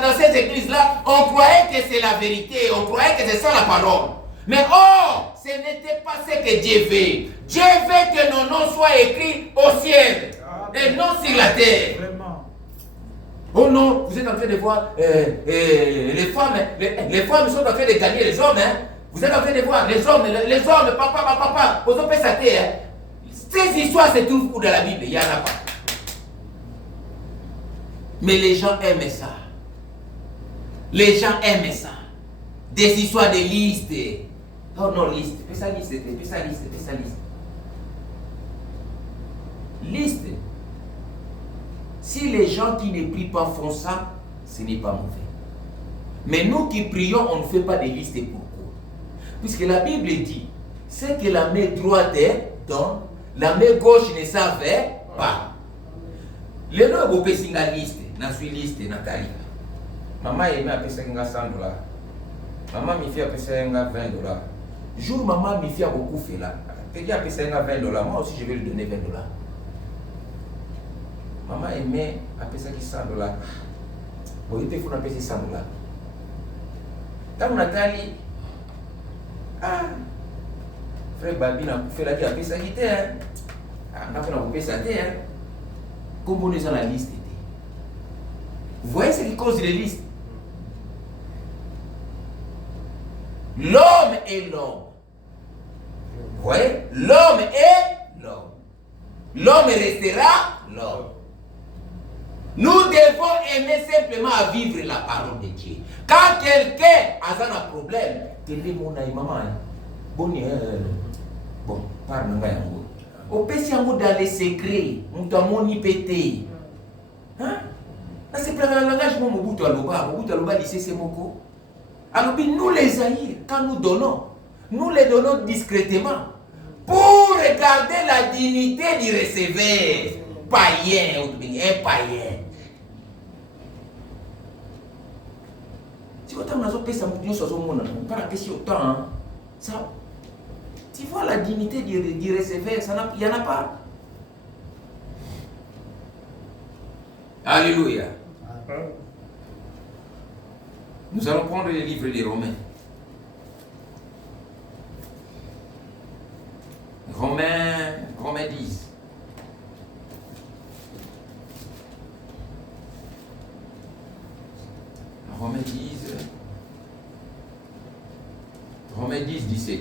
dans ces églises-là, on croyait que c'est la vérité, on croyait que c'est ça la parole. Mais oh, ce n'était pas ce que Dieu veut. Dieu veut que nos noms soient écrits au ciel et non sur la terre. Vraiment. Oh non, vous êtes en train de voir les femmes sont en train de gagner les hommes. Hein? Vous êtes en train de voir les hommes, papa, vous avez sa terre. Ces histoires se trouvent où dans la Bible? Il n'y en a pas. Mais les gens aiment ça. Les gens aiment ça. Des histoires de listes. Oh non, liste. Fais ça liste. Liste. Si les gens qui ne prient pas font ça, ce n'est pas mauvais. Mais nous qui prions, on ne fait pas de liste. Pourquoi? Puisque la Bible dit, c'est que la main droite donne, la main gauche ne savait pas. Les gens ont fait une liste. Dans une liste, Nathalie. Maman aimait appeler ça $100. Maman me fait appeler ça $20. Jour maman me fait beaucoup fait là. Elle dit appeler ça $20. Moi aussi je vais lui donner $20. Maman aimait appeler ça $100. Bon, il faut appeler ça $100. Quand Nathalie, frère Babi n'a fait la vie appeler ça guité. On a fait la coupé ça terre. Comment on est dans la liste? Vous voyez ce qui cause les listes? L'homme est l'homme. Vous voyez? L'homme est l'homme. L'homme restera l'homme. Nous devons aimer simplement à vivre la parole de Dieu. Quand quelqu'un a un problème, maman, bon, parle-moi. Au PCAMO dans les secrets, on t'a moni pété. Hein? C'est pour le langage, Mobutu Aloba, lycée Semoko. Alors, nous les haïrs, quand nous donnons, nous les donnons discrètement pour regarder la dignité du receveur, païen ou un païen. Si vous avez tu vois la dignité du receveur, il n'y en a pas. Alléluia. Nous allons prendre le livre des Romains. Romains 10. Romains 10, 17.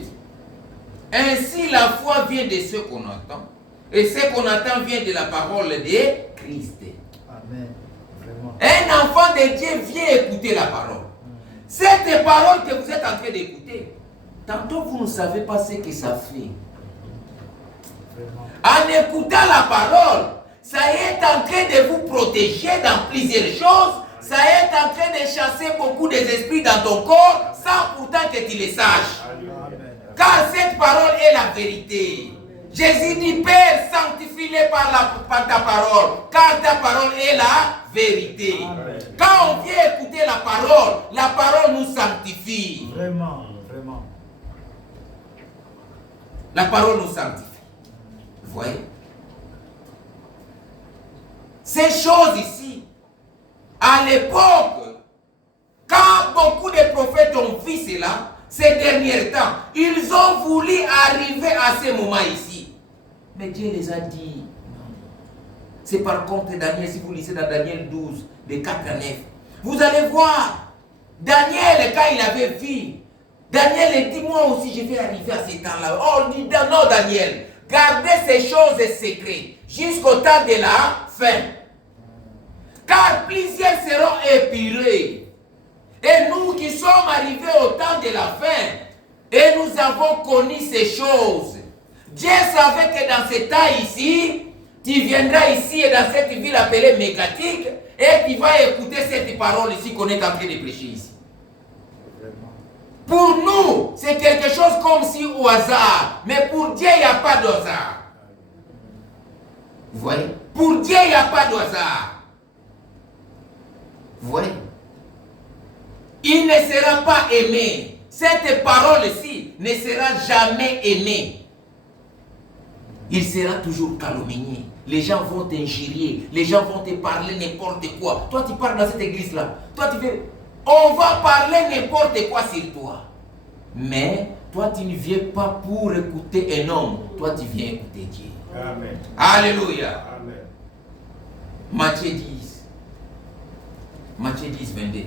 Ainsi la foi vient de ce qu'on entend, et ce qu'on entend vient de la parole de Christ. Amen. Vraiment. Un enfant de Dieu vient écouter la parole. Cette parole que vous êtes en train d'écouter, tantôt vous ne savez pas ce que ça fait. Vraiment. En écoutant la parole, ça est en train de vous protéger dans plusieurs choses. Ça est en train de chasser beaucoup des esprits dans ton corps sans pourtant que tu les saches. Amen. Car cette parole est la vérité. Jésus dit, Père, sanctifie-les par ta parole, car ta parole est la vérité. Amen. Quand on vient écouter la parole nous sanctifie. Vraiment, vraiment. La parole nous sanctifie. Vous voyez? Ces choses ici, à l'époque, quand beaucoup de prophètes ont vu cela, ces derniers temps, ils ont voulu arriver à ce moment ici. Mais Dieu les a dit, non. C'est par contre Daniel, si vous lisez dans Daniel 12, de 4 à 9, vous allez voir, Daniel, quand il avait vu, Daniel dit, moi aussi je vais arriver à ce temps-là. Oh, il dit, non Daniel, gardez ces choses secrètes jusqu'au temps de la fin. Car plusieurs seront épurés. Et nous qui sommes arrivés au temps de la fin, et nous avons connu ces choses. Dieu savait que dans ce temps ici, tu viendras ici et dans cette ville appelée Mégatique et tu vas écouter cette parole ici qu'on est en train de prêcher ici. Pour nous, c'est quelque chose comme si au hasard. Mais pour Dieu, il n'y a pas de hasard. Vous voyez? Pour Dieu, il n'y a pas de hasard. Vous voyez? Il ne sera pas aimé. Cette parole-ci ne sera jamais aimée. Il sera toujours calomnié. Les gens vont t'injurier. Les gens vont te parler n'importe quoi. Toi, tu parles dans cette église-là. Toi, tu fais... On va parler n'importe quoi sur toi. Mais toi, tu ne viens pas pour écouter un homme. Toi, tu viens écouter Dieu. Amen. Alléluia. Amen. Matthieu 10. Matthieu 10, 22.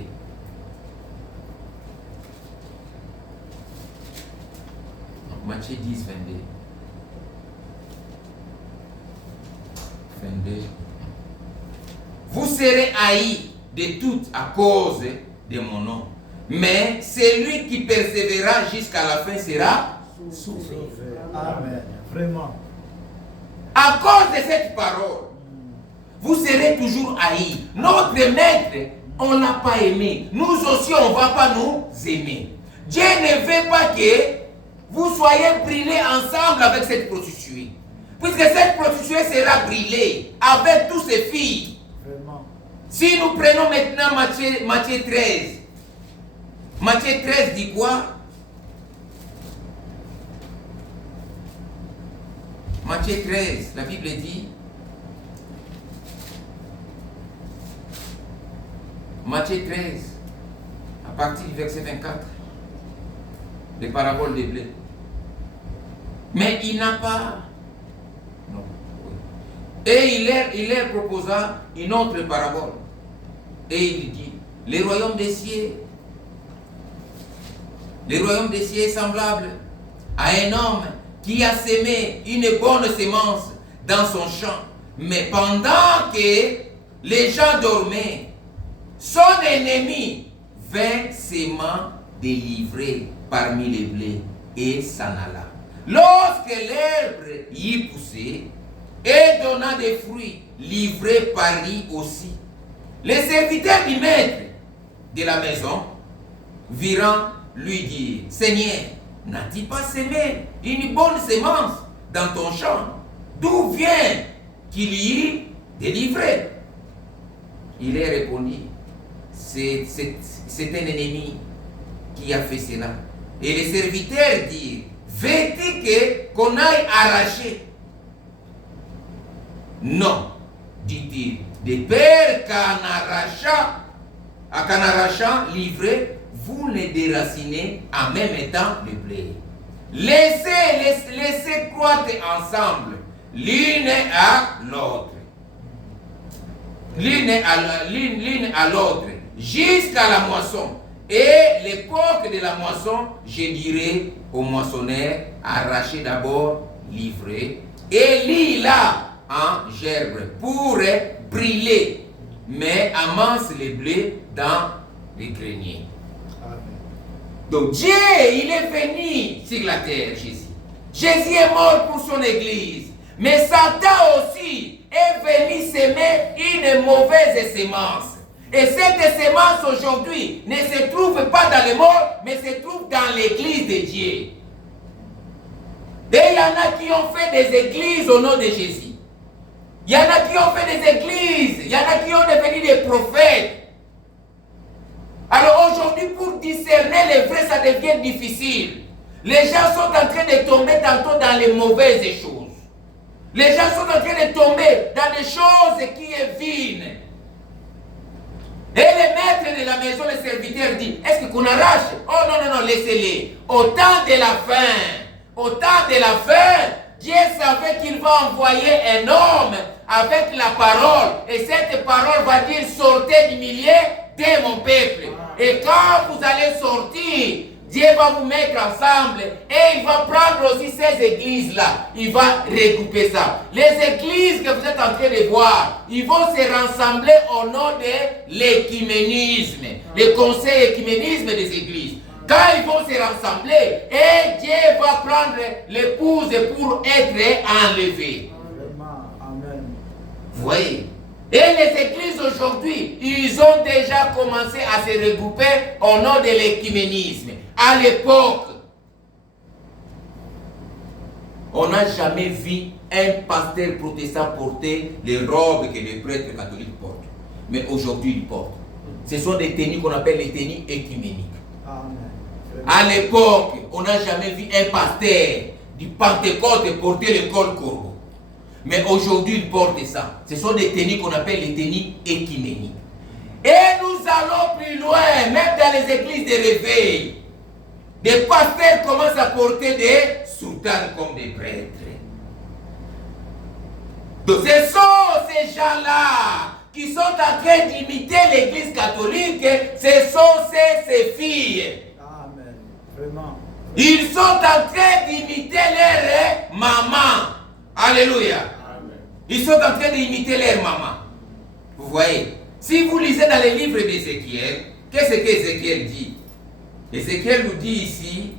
Matthieu 10, 22. 22. Vous serez haïs de toutes à cause de mon nom. Mais celui qui persévérera jusqu'à la fin sera sauvé. Amen. Vraiment. À cause de cette parole, vous serez toujours haïs. Notre maître, on ne l'a pas aimé. Nous aussi, on ne va pas nous aimer. Dieu ne veut pas que vous soyez brûlés ensemble avec cette prostituée. Puisque cette prostituée sera brûlée avec toutes ses filles. Vraiment. Si nous prenons maintenant Matthieu 13. Matthieu 13 dit quoi? Matthieu 13, la Bible dit. Matthieu 13, à partir du verset 24. Les paraboles des blés. Mais il n'a pas. Non. Et il leur proposa une autre parabole. Et il dit, le royaume des cieux est semblable à un homme qui a semé une bonne semence dans son champ. Mais pendant que les gens dormaient, son ennemi vint s'aimant délivrer parmi les blés et s'en alla. Lorsque l'herbe y poussait et donna des fruits, livré parut aussi. Les serviteurs du maître de la maison virant lui dire, Seigneur, n'as-tu pas semé une bonne semence dans ton champ? D'où vient qu'il y délivré? Il leur répondit, c'est un ennemi qui a fait cela. Et les serviteurs dirent, veux-tu qu'on aille arracher? Non, dit-il, de peur qu'en arrachant livré, vous les déracinez en même temps le blé. Laissez croître ensemble, l'une à l'autre. L'une à l'autre, jusqu'à la moisson. Et l'époque de la moisson, je dirai aux moissonneurs, arrachez d'abord, livrez, et lis-la en gerbe pour brûler, mais amasse les blés dans les greniers. Amen. Donc Dieu, il est venu sur la terre, Jésus. Jésus est mort pour son église. Mais Satan aussi est venu semer une mauvaise sémence. Et cette sémence aujourd'hui ne se trouve pas dans les morts, mais se trouve dans l'église de Dieu. Et il y en a qui ont fait des églises au nom de Jésus. Il y en a qui ont fait des églises. Il y en a qui ont devenu des prophètes. Alors aujourd'hui, pour discerner les vrais, ça devient difficile. Les gens sont en train de tomber tantôt dans les mauvaises choses. Les gens sont en train de tomber dans des choses qui est vides. Et le maître de la maison, le serviteur dit, est-ce qu'on arrache? Oh non, laissez-les. Au temps de la fin, Dieu savait qu'il va envoyer un homme avec la parole. Et cette parole va dire, sortez du milieu de mon peuple. Et quand vous allez sortir, Dieu va vous mettre ensemble et il va prendre aussi ces églises-là. Il va regrouper ça. Les églises que vous êtes en train de voir, ils vont se rassembler au nom de l'écuménisme, le conseil écuménisme des églises. Quand ils vont se rassembler, et Dieu va prendre l'épouse pour être enlevée. Amen. Vous voyez? Et les églises aujourd'hui, ils ont déjà commencé à se regrouper au nom de l'écuménisme. À l'époque, on n'a jamais vu un pasteur protestant porter les robes que les prêtres catholiques portent. Mais aujourd'hui, ils portent. Ce sont des tenues qu'on appelle les tenues écuméniques. À l'époque, on n'a jamais vu un pasteur du Pentecôte porter le col corbeau. Mais aujourd'hui, ils portent ça. Ce sont des tenues qu'on appelle les tenues écuméniques. Et nous allons plus loin, même dans les églises de réveil. Des pasteurs commencent à porter des soutanes comme des prêtres. Donc ce sont ces gens-là qui sont en train d'imiter l'église catholique. Ce sont ces filles. Amen. Vraiment. Ils sont en train d'imiter leur maman. Alléluia. Amen. Ils sont en train d'imiter leur maman. Vous voyez? Si vous lisez dans les livres d'Ézéchiel, qu'est-ce qu'Ézéchiel dit? Ézéchiel nous dit ici,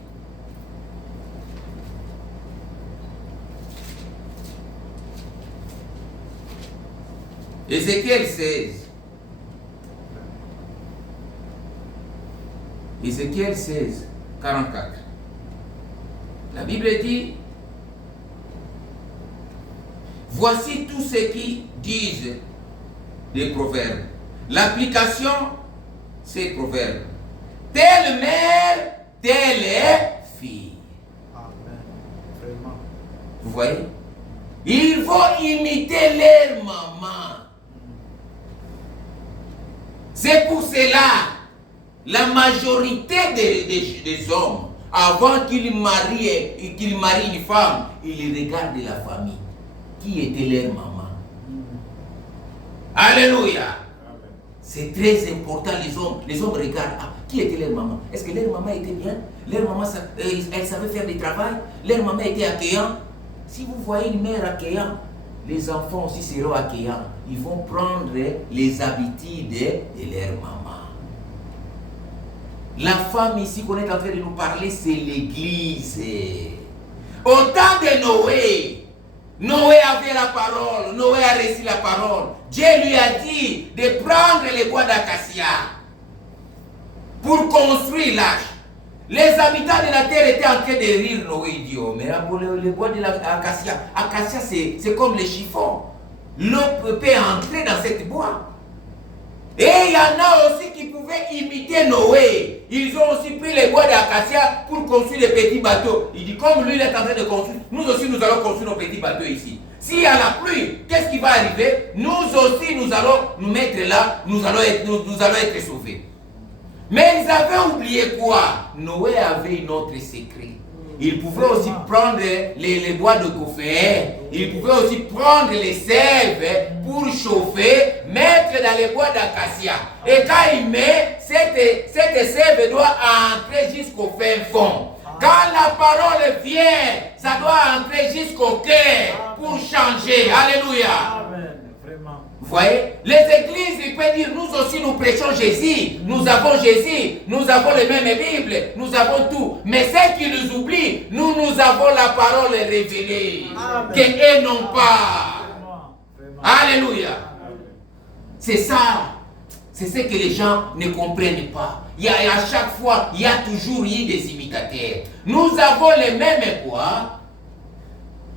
Ézéchiel 16. Ézéchiel 16, 44. La Bible dit, voici tout ce qui disent des proverbes. L'application, c'est proverbe. Telle mère, telle fille. Amen. Vraiment. Vous voyez? Ils vont imiter leur maman. C'est pour cela, la majorité des hommes, avant qu'ils marient une femme, ils regardent la famille. Qui était leur maman? Alléluia. C'est très important, les hommes regardent. Ah, qui était leur maman? Est-ce que leur maman était bien? Leur maman, elle savait faire du travail? Leur maman était accueillante? Si vous voyez une mère accueillante, les enfants aussi seront accueillants. Ils vont prendre les habitudes de leur maman. La femme ici qu'on est en train de nous parler, c'est l'église. Au temps de Noé, Noé avait la parole, Noé a reçu la parole. Dieu lui a dit de prendre les bois d'acacia pour construire l'arche. Les habitants de la terre étaient en train de rire. Noé dit, oh, mais les bois de l'acacia, acacia c'est comme les chiffons. L'eau peut entrer dans cette bois. Et il y en a aussi qui pouvaient imiter Noé. Ils ont aussi pris les bois d'acacia pour construire des petits bateaux. Il dit, comme lui il est en train de construire, nous aussi nous allons construire nos petits bateaux ici. S'il y a la pluie, qu'est-ce qui va arriver? Nous aussi nous allons nous mettre là, nous allons être sauvés. Mais ils avaient oublié quoi? Noé avait un autre secret. Il pouvait aussi prendre les bois de gopher, il pouvait aussi prendre les sèves pour chauffer, mettre dans les bois d'acacia. Et quand il met, cette sève doit entrer jusqu'au fin fond. Quand la parole vient, ça doit entrer jusqu'au cœur pour changer. Alléluia. Vous voyez, les églises, ils peuvent dire, nous aussi nous prêchons Jésus, nous avons les mêmes Bibles, nous avons tout. Mais ceux qui nous oublient, nous avons la parole révélée, qu'eux n'ont pas. Alléluia. C'est ça. C'est ce que les gens ne comprennent pas. À chaque fois, il y a toujours eu des imitateurs. Nous avons les mêmes quoi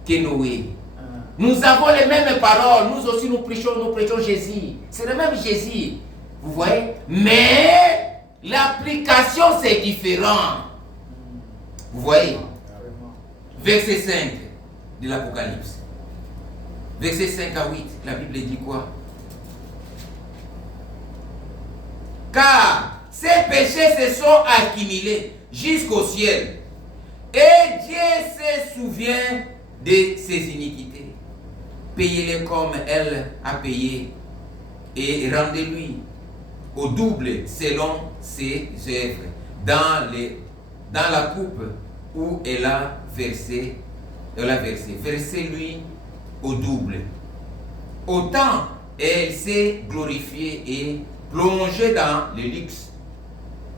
que Noé. Nous avons les mêmes paroles. Nous aussi, nous prêchons Jésus. C'est le même Jésus. Vous voyez? Mais l'application, c'est différent. Vous voyez? Verset 5 de l'Apocalypse. Verset 5 à 8. La Bible dit quoi? Car ces péchés se sont accumulés jusqu'au ciel. Et Dieu se souvient de ses iniquités. Payez-les comme elle a payé et rendez-lui au double selon ses œuvres dans la coupe où elle a versé. Versez-lui au double. Autant elle s'est glorifiée et plongée dans le luxe,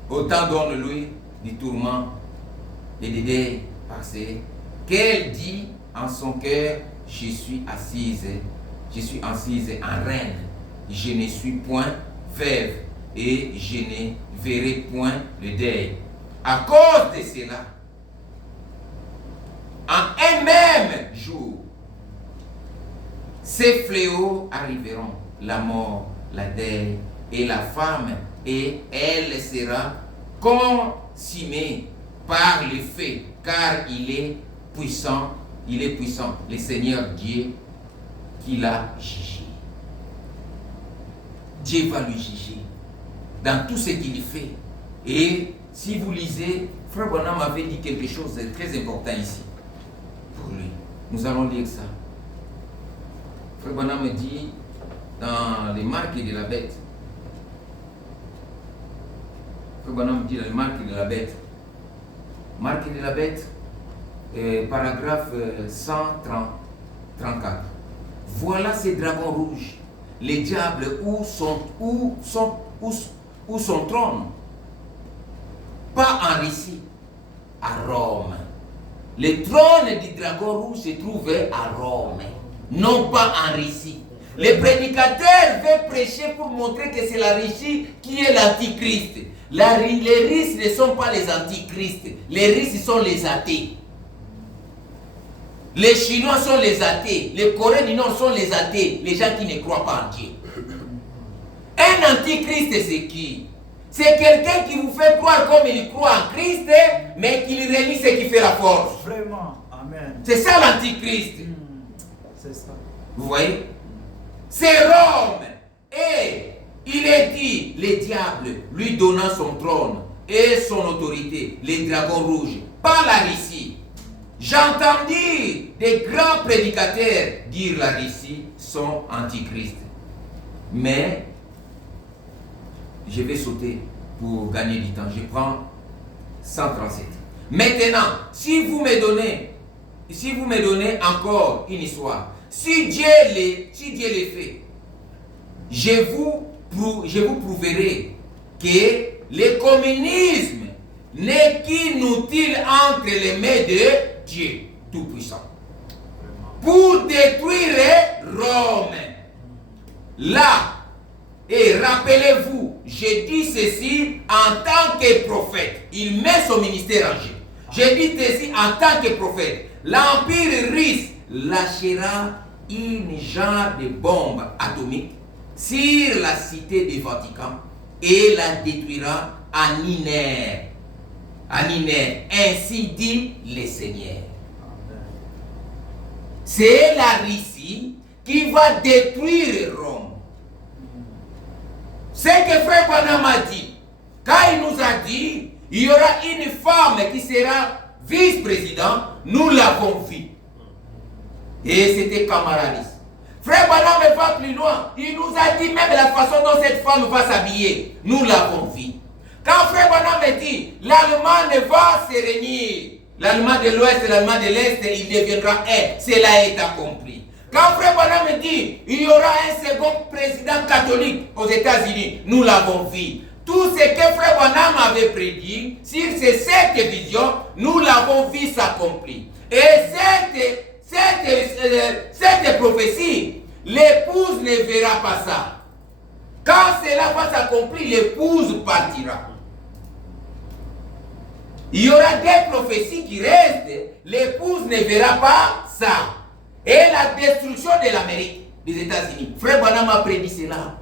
autant donne-lui du tourment et des deuils passés, qu'elle dit en son cœur, je suis assise je suis assise en reine. Je ne suis point veuve et je ne verrai point le deuil. À cause de cela, en un même jour, ces fléaux arriveront, la mort, la deuil et la femme, et elle sera consumée par le feu, car il est puissant, le Seigneur Dieu qui l'a jugé. Dieu va lui juger dans tout ce qu'il fait. Et si vous lisez, Frère Branham avait dit quelque chose de très important ici pour lui. Nous allons lire ça. Frère Branham dit dans les marques de la bête. Frère Branham dit dans les marques de la bête. Marques de la bête, paragraphe 134. Voilà ces dragons rouges, les diables où son trône. Pas en Russie, à Rome. Le trône du dragon rouge se trouvait à Rome, non pas en Russie. Les prédicateurs veulent prêcher pour montrer que c'est la Russie qui est l'antichrist. Les Russes ne sont pas les antichrists, les Russes sont les athées. Les Chinois sont les athées, les Coréens du Nord sont les athées, les gens qui ne croient pas en Dieu. Un antichrist, c'est qui? C'est quelqu'un qui vous fait croire comme il croit en Christ, mais qui lui renie ce qui fait la force. Vraiment. Amen. C'est ça l'antichrist. C'est ça. Vous voyez? C'est Rome. Et il est dit, les diables lui donnant son trône et son autorité, les dragons rouges, pas la Russie. J'entendis des grands prédicateurs dire la Russie sont antichristes. Mais je vais sauter pour gagner du temps. Je prends 137. Maintenant, si vous me donnez encore une histoire, si Dieu le fait, je vous prouverai que le communisme n'est qu'inutile entre les mains de Dieu Tout-Puissant pour détruire Rome. Là, et rappelez-vous, je dis ceci en tant que prophète. Il met son ministère en jeu. Je dis ceci en tant que prophète. L'Empire russe lâchera une genre de bombe atomique sur la cité du Vatican et la détruira en inert. En inert. Ainsi dit le Seigneur. C'est la Russie qui va détruire Rome. C'est que Frère Branham a dit. Quand il nous a dit, il y aura une femme qui sera vice-président, nous l'avons vu. Et c'était Kamalaris. Frère Branham va plus loin. Il nous a dit même la façon dont cette femme va s'habiller. Nous l'avons vu. Quand Frère Branham dit, l'Allemagne va se réunir. L'Allemagne de l'Ouest et l'Allemagne de l'Est, il deviendra un. Cela est accompli. Quand Frère Branham dit, il y aura un second président catholique aux États-Unis, nous l'avons vu. Tout ce que Frère Branham avait prédit sur ces 7 visions, nous l'avons vu s'accomplir. Et cette prophétie, l'épouse ne verra pas ça. Quand cela va s'accomplir, l'épouse partira. Il y aura des prophéties qui restent, l'épouse ne verra pas ça. Et la destruction de l'Amérique, des États-Unis. Frère Branham a prédit cela.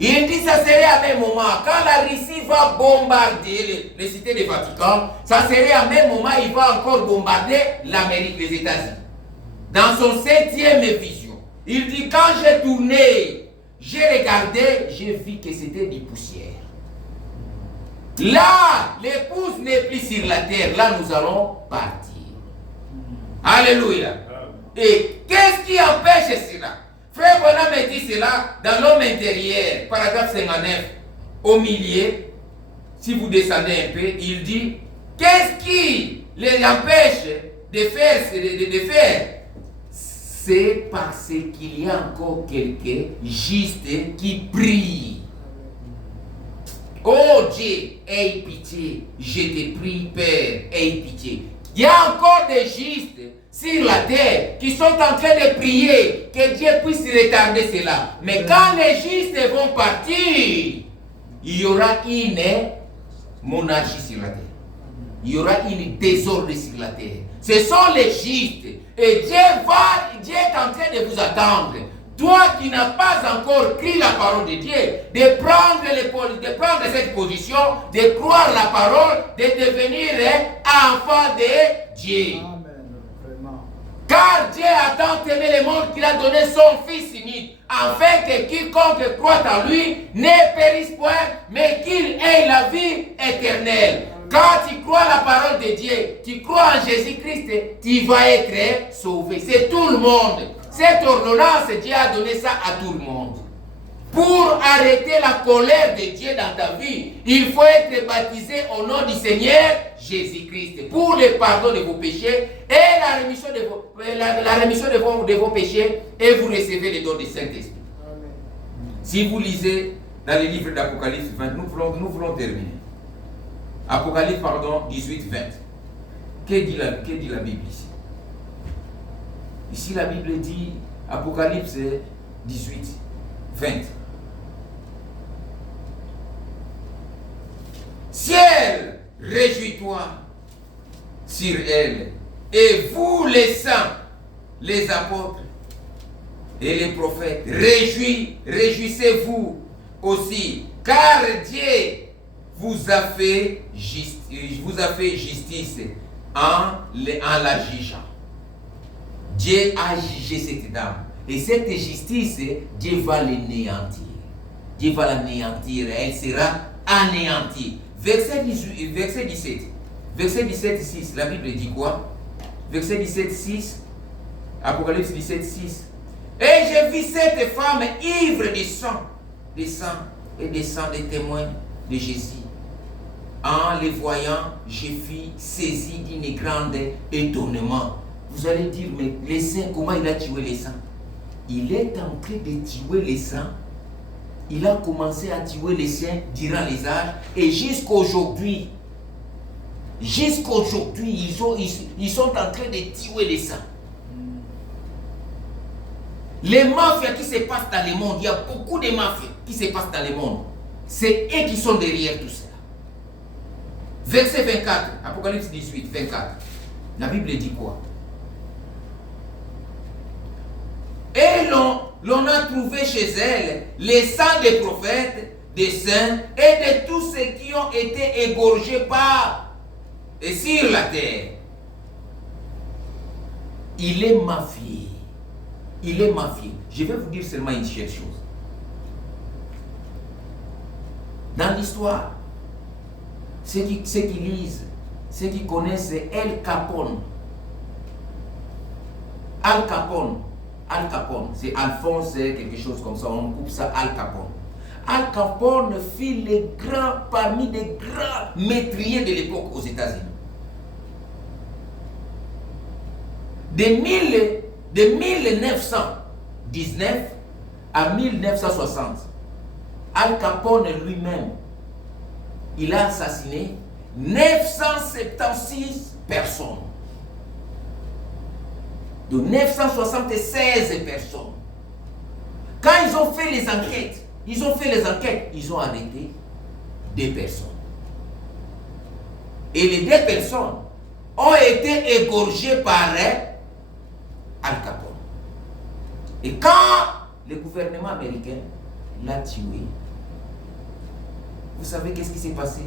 Il dit que ça serait à même moment. Quand la Russie va bombarder les cités du Vatican, ça serait à même moment, il va encore bombarder l'Amérique, les États-Unis. Dans son 7e vision, il dit, quand j'ai tourné, j'ai regardé, j'ai vu que c'était des poussières. Là, l'épouse n'est plus sur la terre. Là, nous allons partir. Alléluia. Et qu'est-ce qui empêche cela? Frère Branham dit cela dans l'homme intérieur, paragraphe 59, au milieu. Si vous descendez un peu, il dit, qu'est-ce qui les empêche de faire? C'est parce qu'il y a encore quelqu'un juste qui prie. Oh Dieu, aie pitié, je te prie, Père, aie pitié. Il y a encore des justes sur la terre qui sont en train de prier que Dieu puisse retarder cela. Mais quand les justes vont partir, il y aura une monarchie sur la terre. Il y aura une désordre sur la terre. Ce sont les justes. Et Dieu est en train de vous attendre. Toi qui n'as pas encore cru la parole de Dieu, de prendre cette position, de croire la parole, de devenir enfant de Dieu. Car Dieu a tant aimé le monde qu'il a donné son Fils unique, afin que quiconque croit en lui ne périsse point, mais qu'il ait la vie éternelle. Quand tu crois la parole de Dieu, tu crois en Jésus-Christ, tu vas être sauvé. C'est tout le monde. Cette ordonnance, Dieu a donné ça à tout le monde. Pour arrêter la colère de Dieu dans ta vie, il faut être baptisé au nom du Seigneur Jésus-Christ pour le pardon de vos péchés et la remission de vos péchés, et vous recevez les dons du Saint-Esprit. Si vous lisez dans le livre d'Apocalypse 20, nous voulons terminer. Apocalypse 18, 20. Que dit la Bible ici? Ici la Bible dit, Apocalypse 18, 20. Ciel, réjouis-toi sur elle, et vous les saints, les apôtres et les prophètes, réjouissez-vous aussi, car Dieu vous a fait justice en la jugeant. Dieu a jugé cette dame. Et cette justice, Dieu va l'anéantir. Dieu va l'anéantir. Elle sera anéantie. Verset 17. Verset 17, 6. La Bible dit quoi? Verset 17, 6. Apocalypse 17, 6. Et j'ai vu cette femme ivre de sang et des sangs des témoins de Jésus. En les voyant, je fus saisi d'une grande étonnement. Vous allez dire, mais les saints, comment il a tué les saints? Il est en train de tuer les saints. Il a commencé à tuer les saints durant les âges. Et jusqu'aujourd'hui, ils sont en train de tuer les saints. Les mafias qui se passent dans le monde, il y a beaucoup de mafias qui se passent dans le monde. C'est eux qui sont derrière tout ça. Verset 24, Apocalypse 18, 24. La Bible dit quoi? Et l'on a trouvé chez elle les sangs des prophètes, des saints et de tous ceux qui ont été égorgés et sur la terre. Il est mafié. Il est mafié. Je vais vous dire seulement une seule chose. Dans l'histoire, ceux qui lisent, ceux qui connaissent Al Capone. Al Capone, c'est Alphonse, quelque chose comme ça, on coupe ça, Al Capone. Al Capone fut parmi les grands métriers de l'époque aux États-Unis. De 1919 à 1960, Al Capone lui-même, il a assassiné 976 personnes. De 976 personnes. Quand ils ont fait les enquêtes, ils ont arrêté 2 personnes. Et les 2 personnes ont été égorgées par Al Capone. Et quand le gouvernement américain l'a tué, vous savez qu'est-ce qui s'est passé?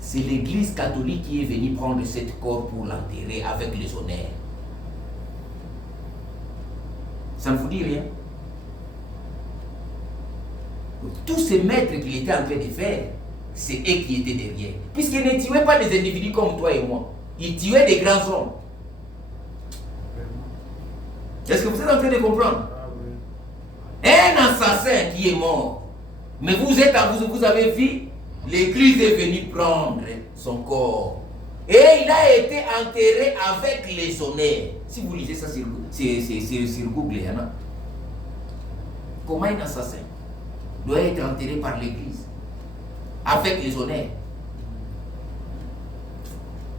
C'est l'église catholique qui est venue prendre cet corps pour l'enterrer avec les honneurs. Ça ne vous dit rien? Tous ces maîtres qu'il était en train de faire, c'est eux qui étaient derrière. Puisqu'ils ne tuaient pas des individus comme toi et moi. Ils tuaient des grands hommes. Est-ce que vous êtes en train de comprendre? Un assassin qui est mort. Mais vous avez vu, l'église est venue prendre son corps. Et il a été enterré avec les honneurs. Si vous lisez ça sur Google, hein? Comment un assassin doit être enterré par l'église avec les honneurs?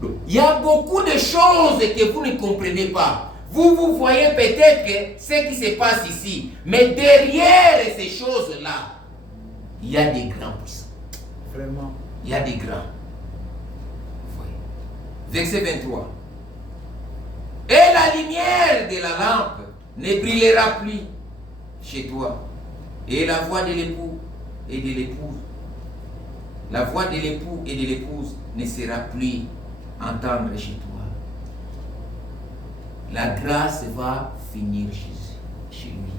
Donc, il y a beaucoup de choses que vous ne comprenez pas. Vous voyez peut-être que ce qui se passe ici, mais derrière ces choses-là, il y a des grands puissants. Vraiment. Il y a des grands. Verset 23. Et la lumière de la lampe ne brillera plus chez toi. Et la voix de l'époux et de l'épouse, la voix de l'époux et de l'épouse ne sera plus entendre chez toi. La grâce va finir chez lui.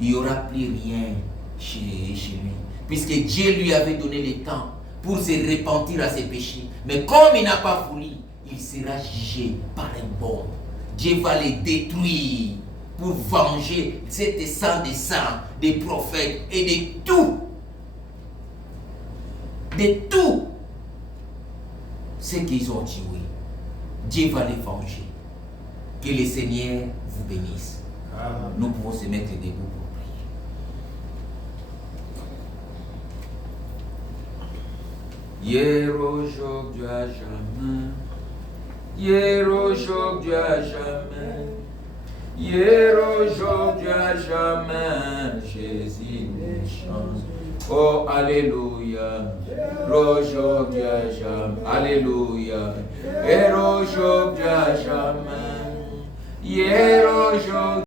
Il n'y aura plus rien chez lui. Puisque Dieu lui avait donné le temps pour se repentir à ses péchés. Mais comme il n'a pas voulu, il sera jugé par un bon. Dieu va les détruire pour venger cet sang des saints, des prophètes et de tout. De tout ce qu'ils ont tué. Dieu va les venger. Que le Seigneur vous bénisse. Amen. Nous pouvons se mettre debout pour prier. Hier, aujourd'hui, à jamais. Hier, aujourd'hui, à jamais. Hier, aujourd'hui, à jamais. Jésus ne change. Oh, alléluia. Aujourd'hui, à jamais. Alléluia. Hier, aujourd'hui, à jamais. Hier, aujourd'hui.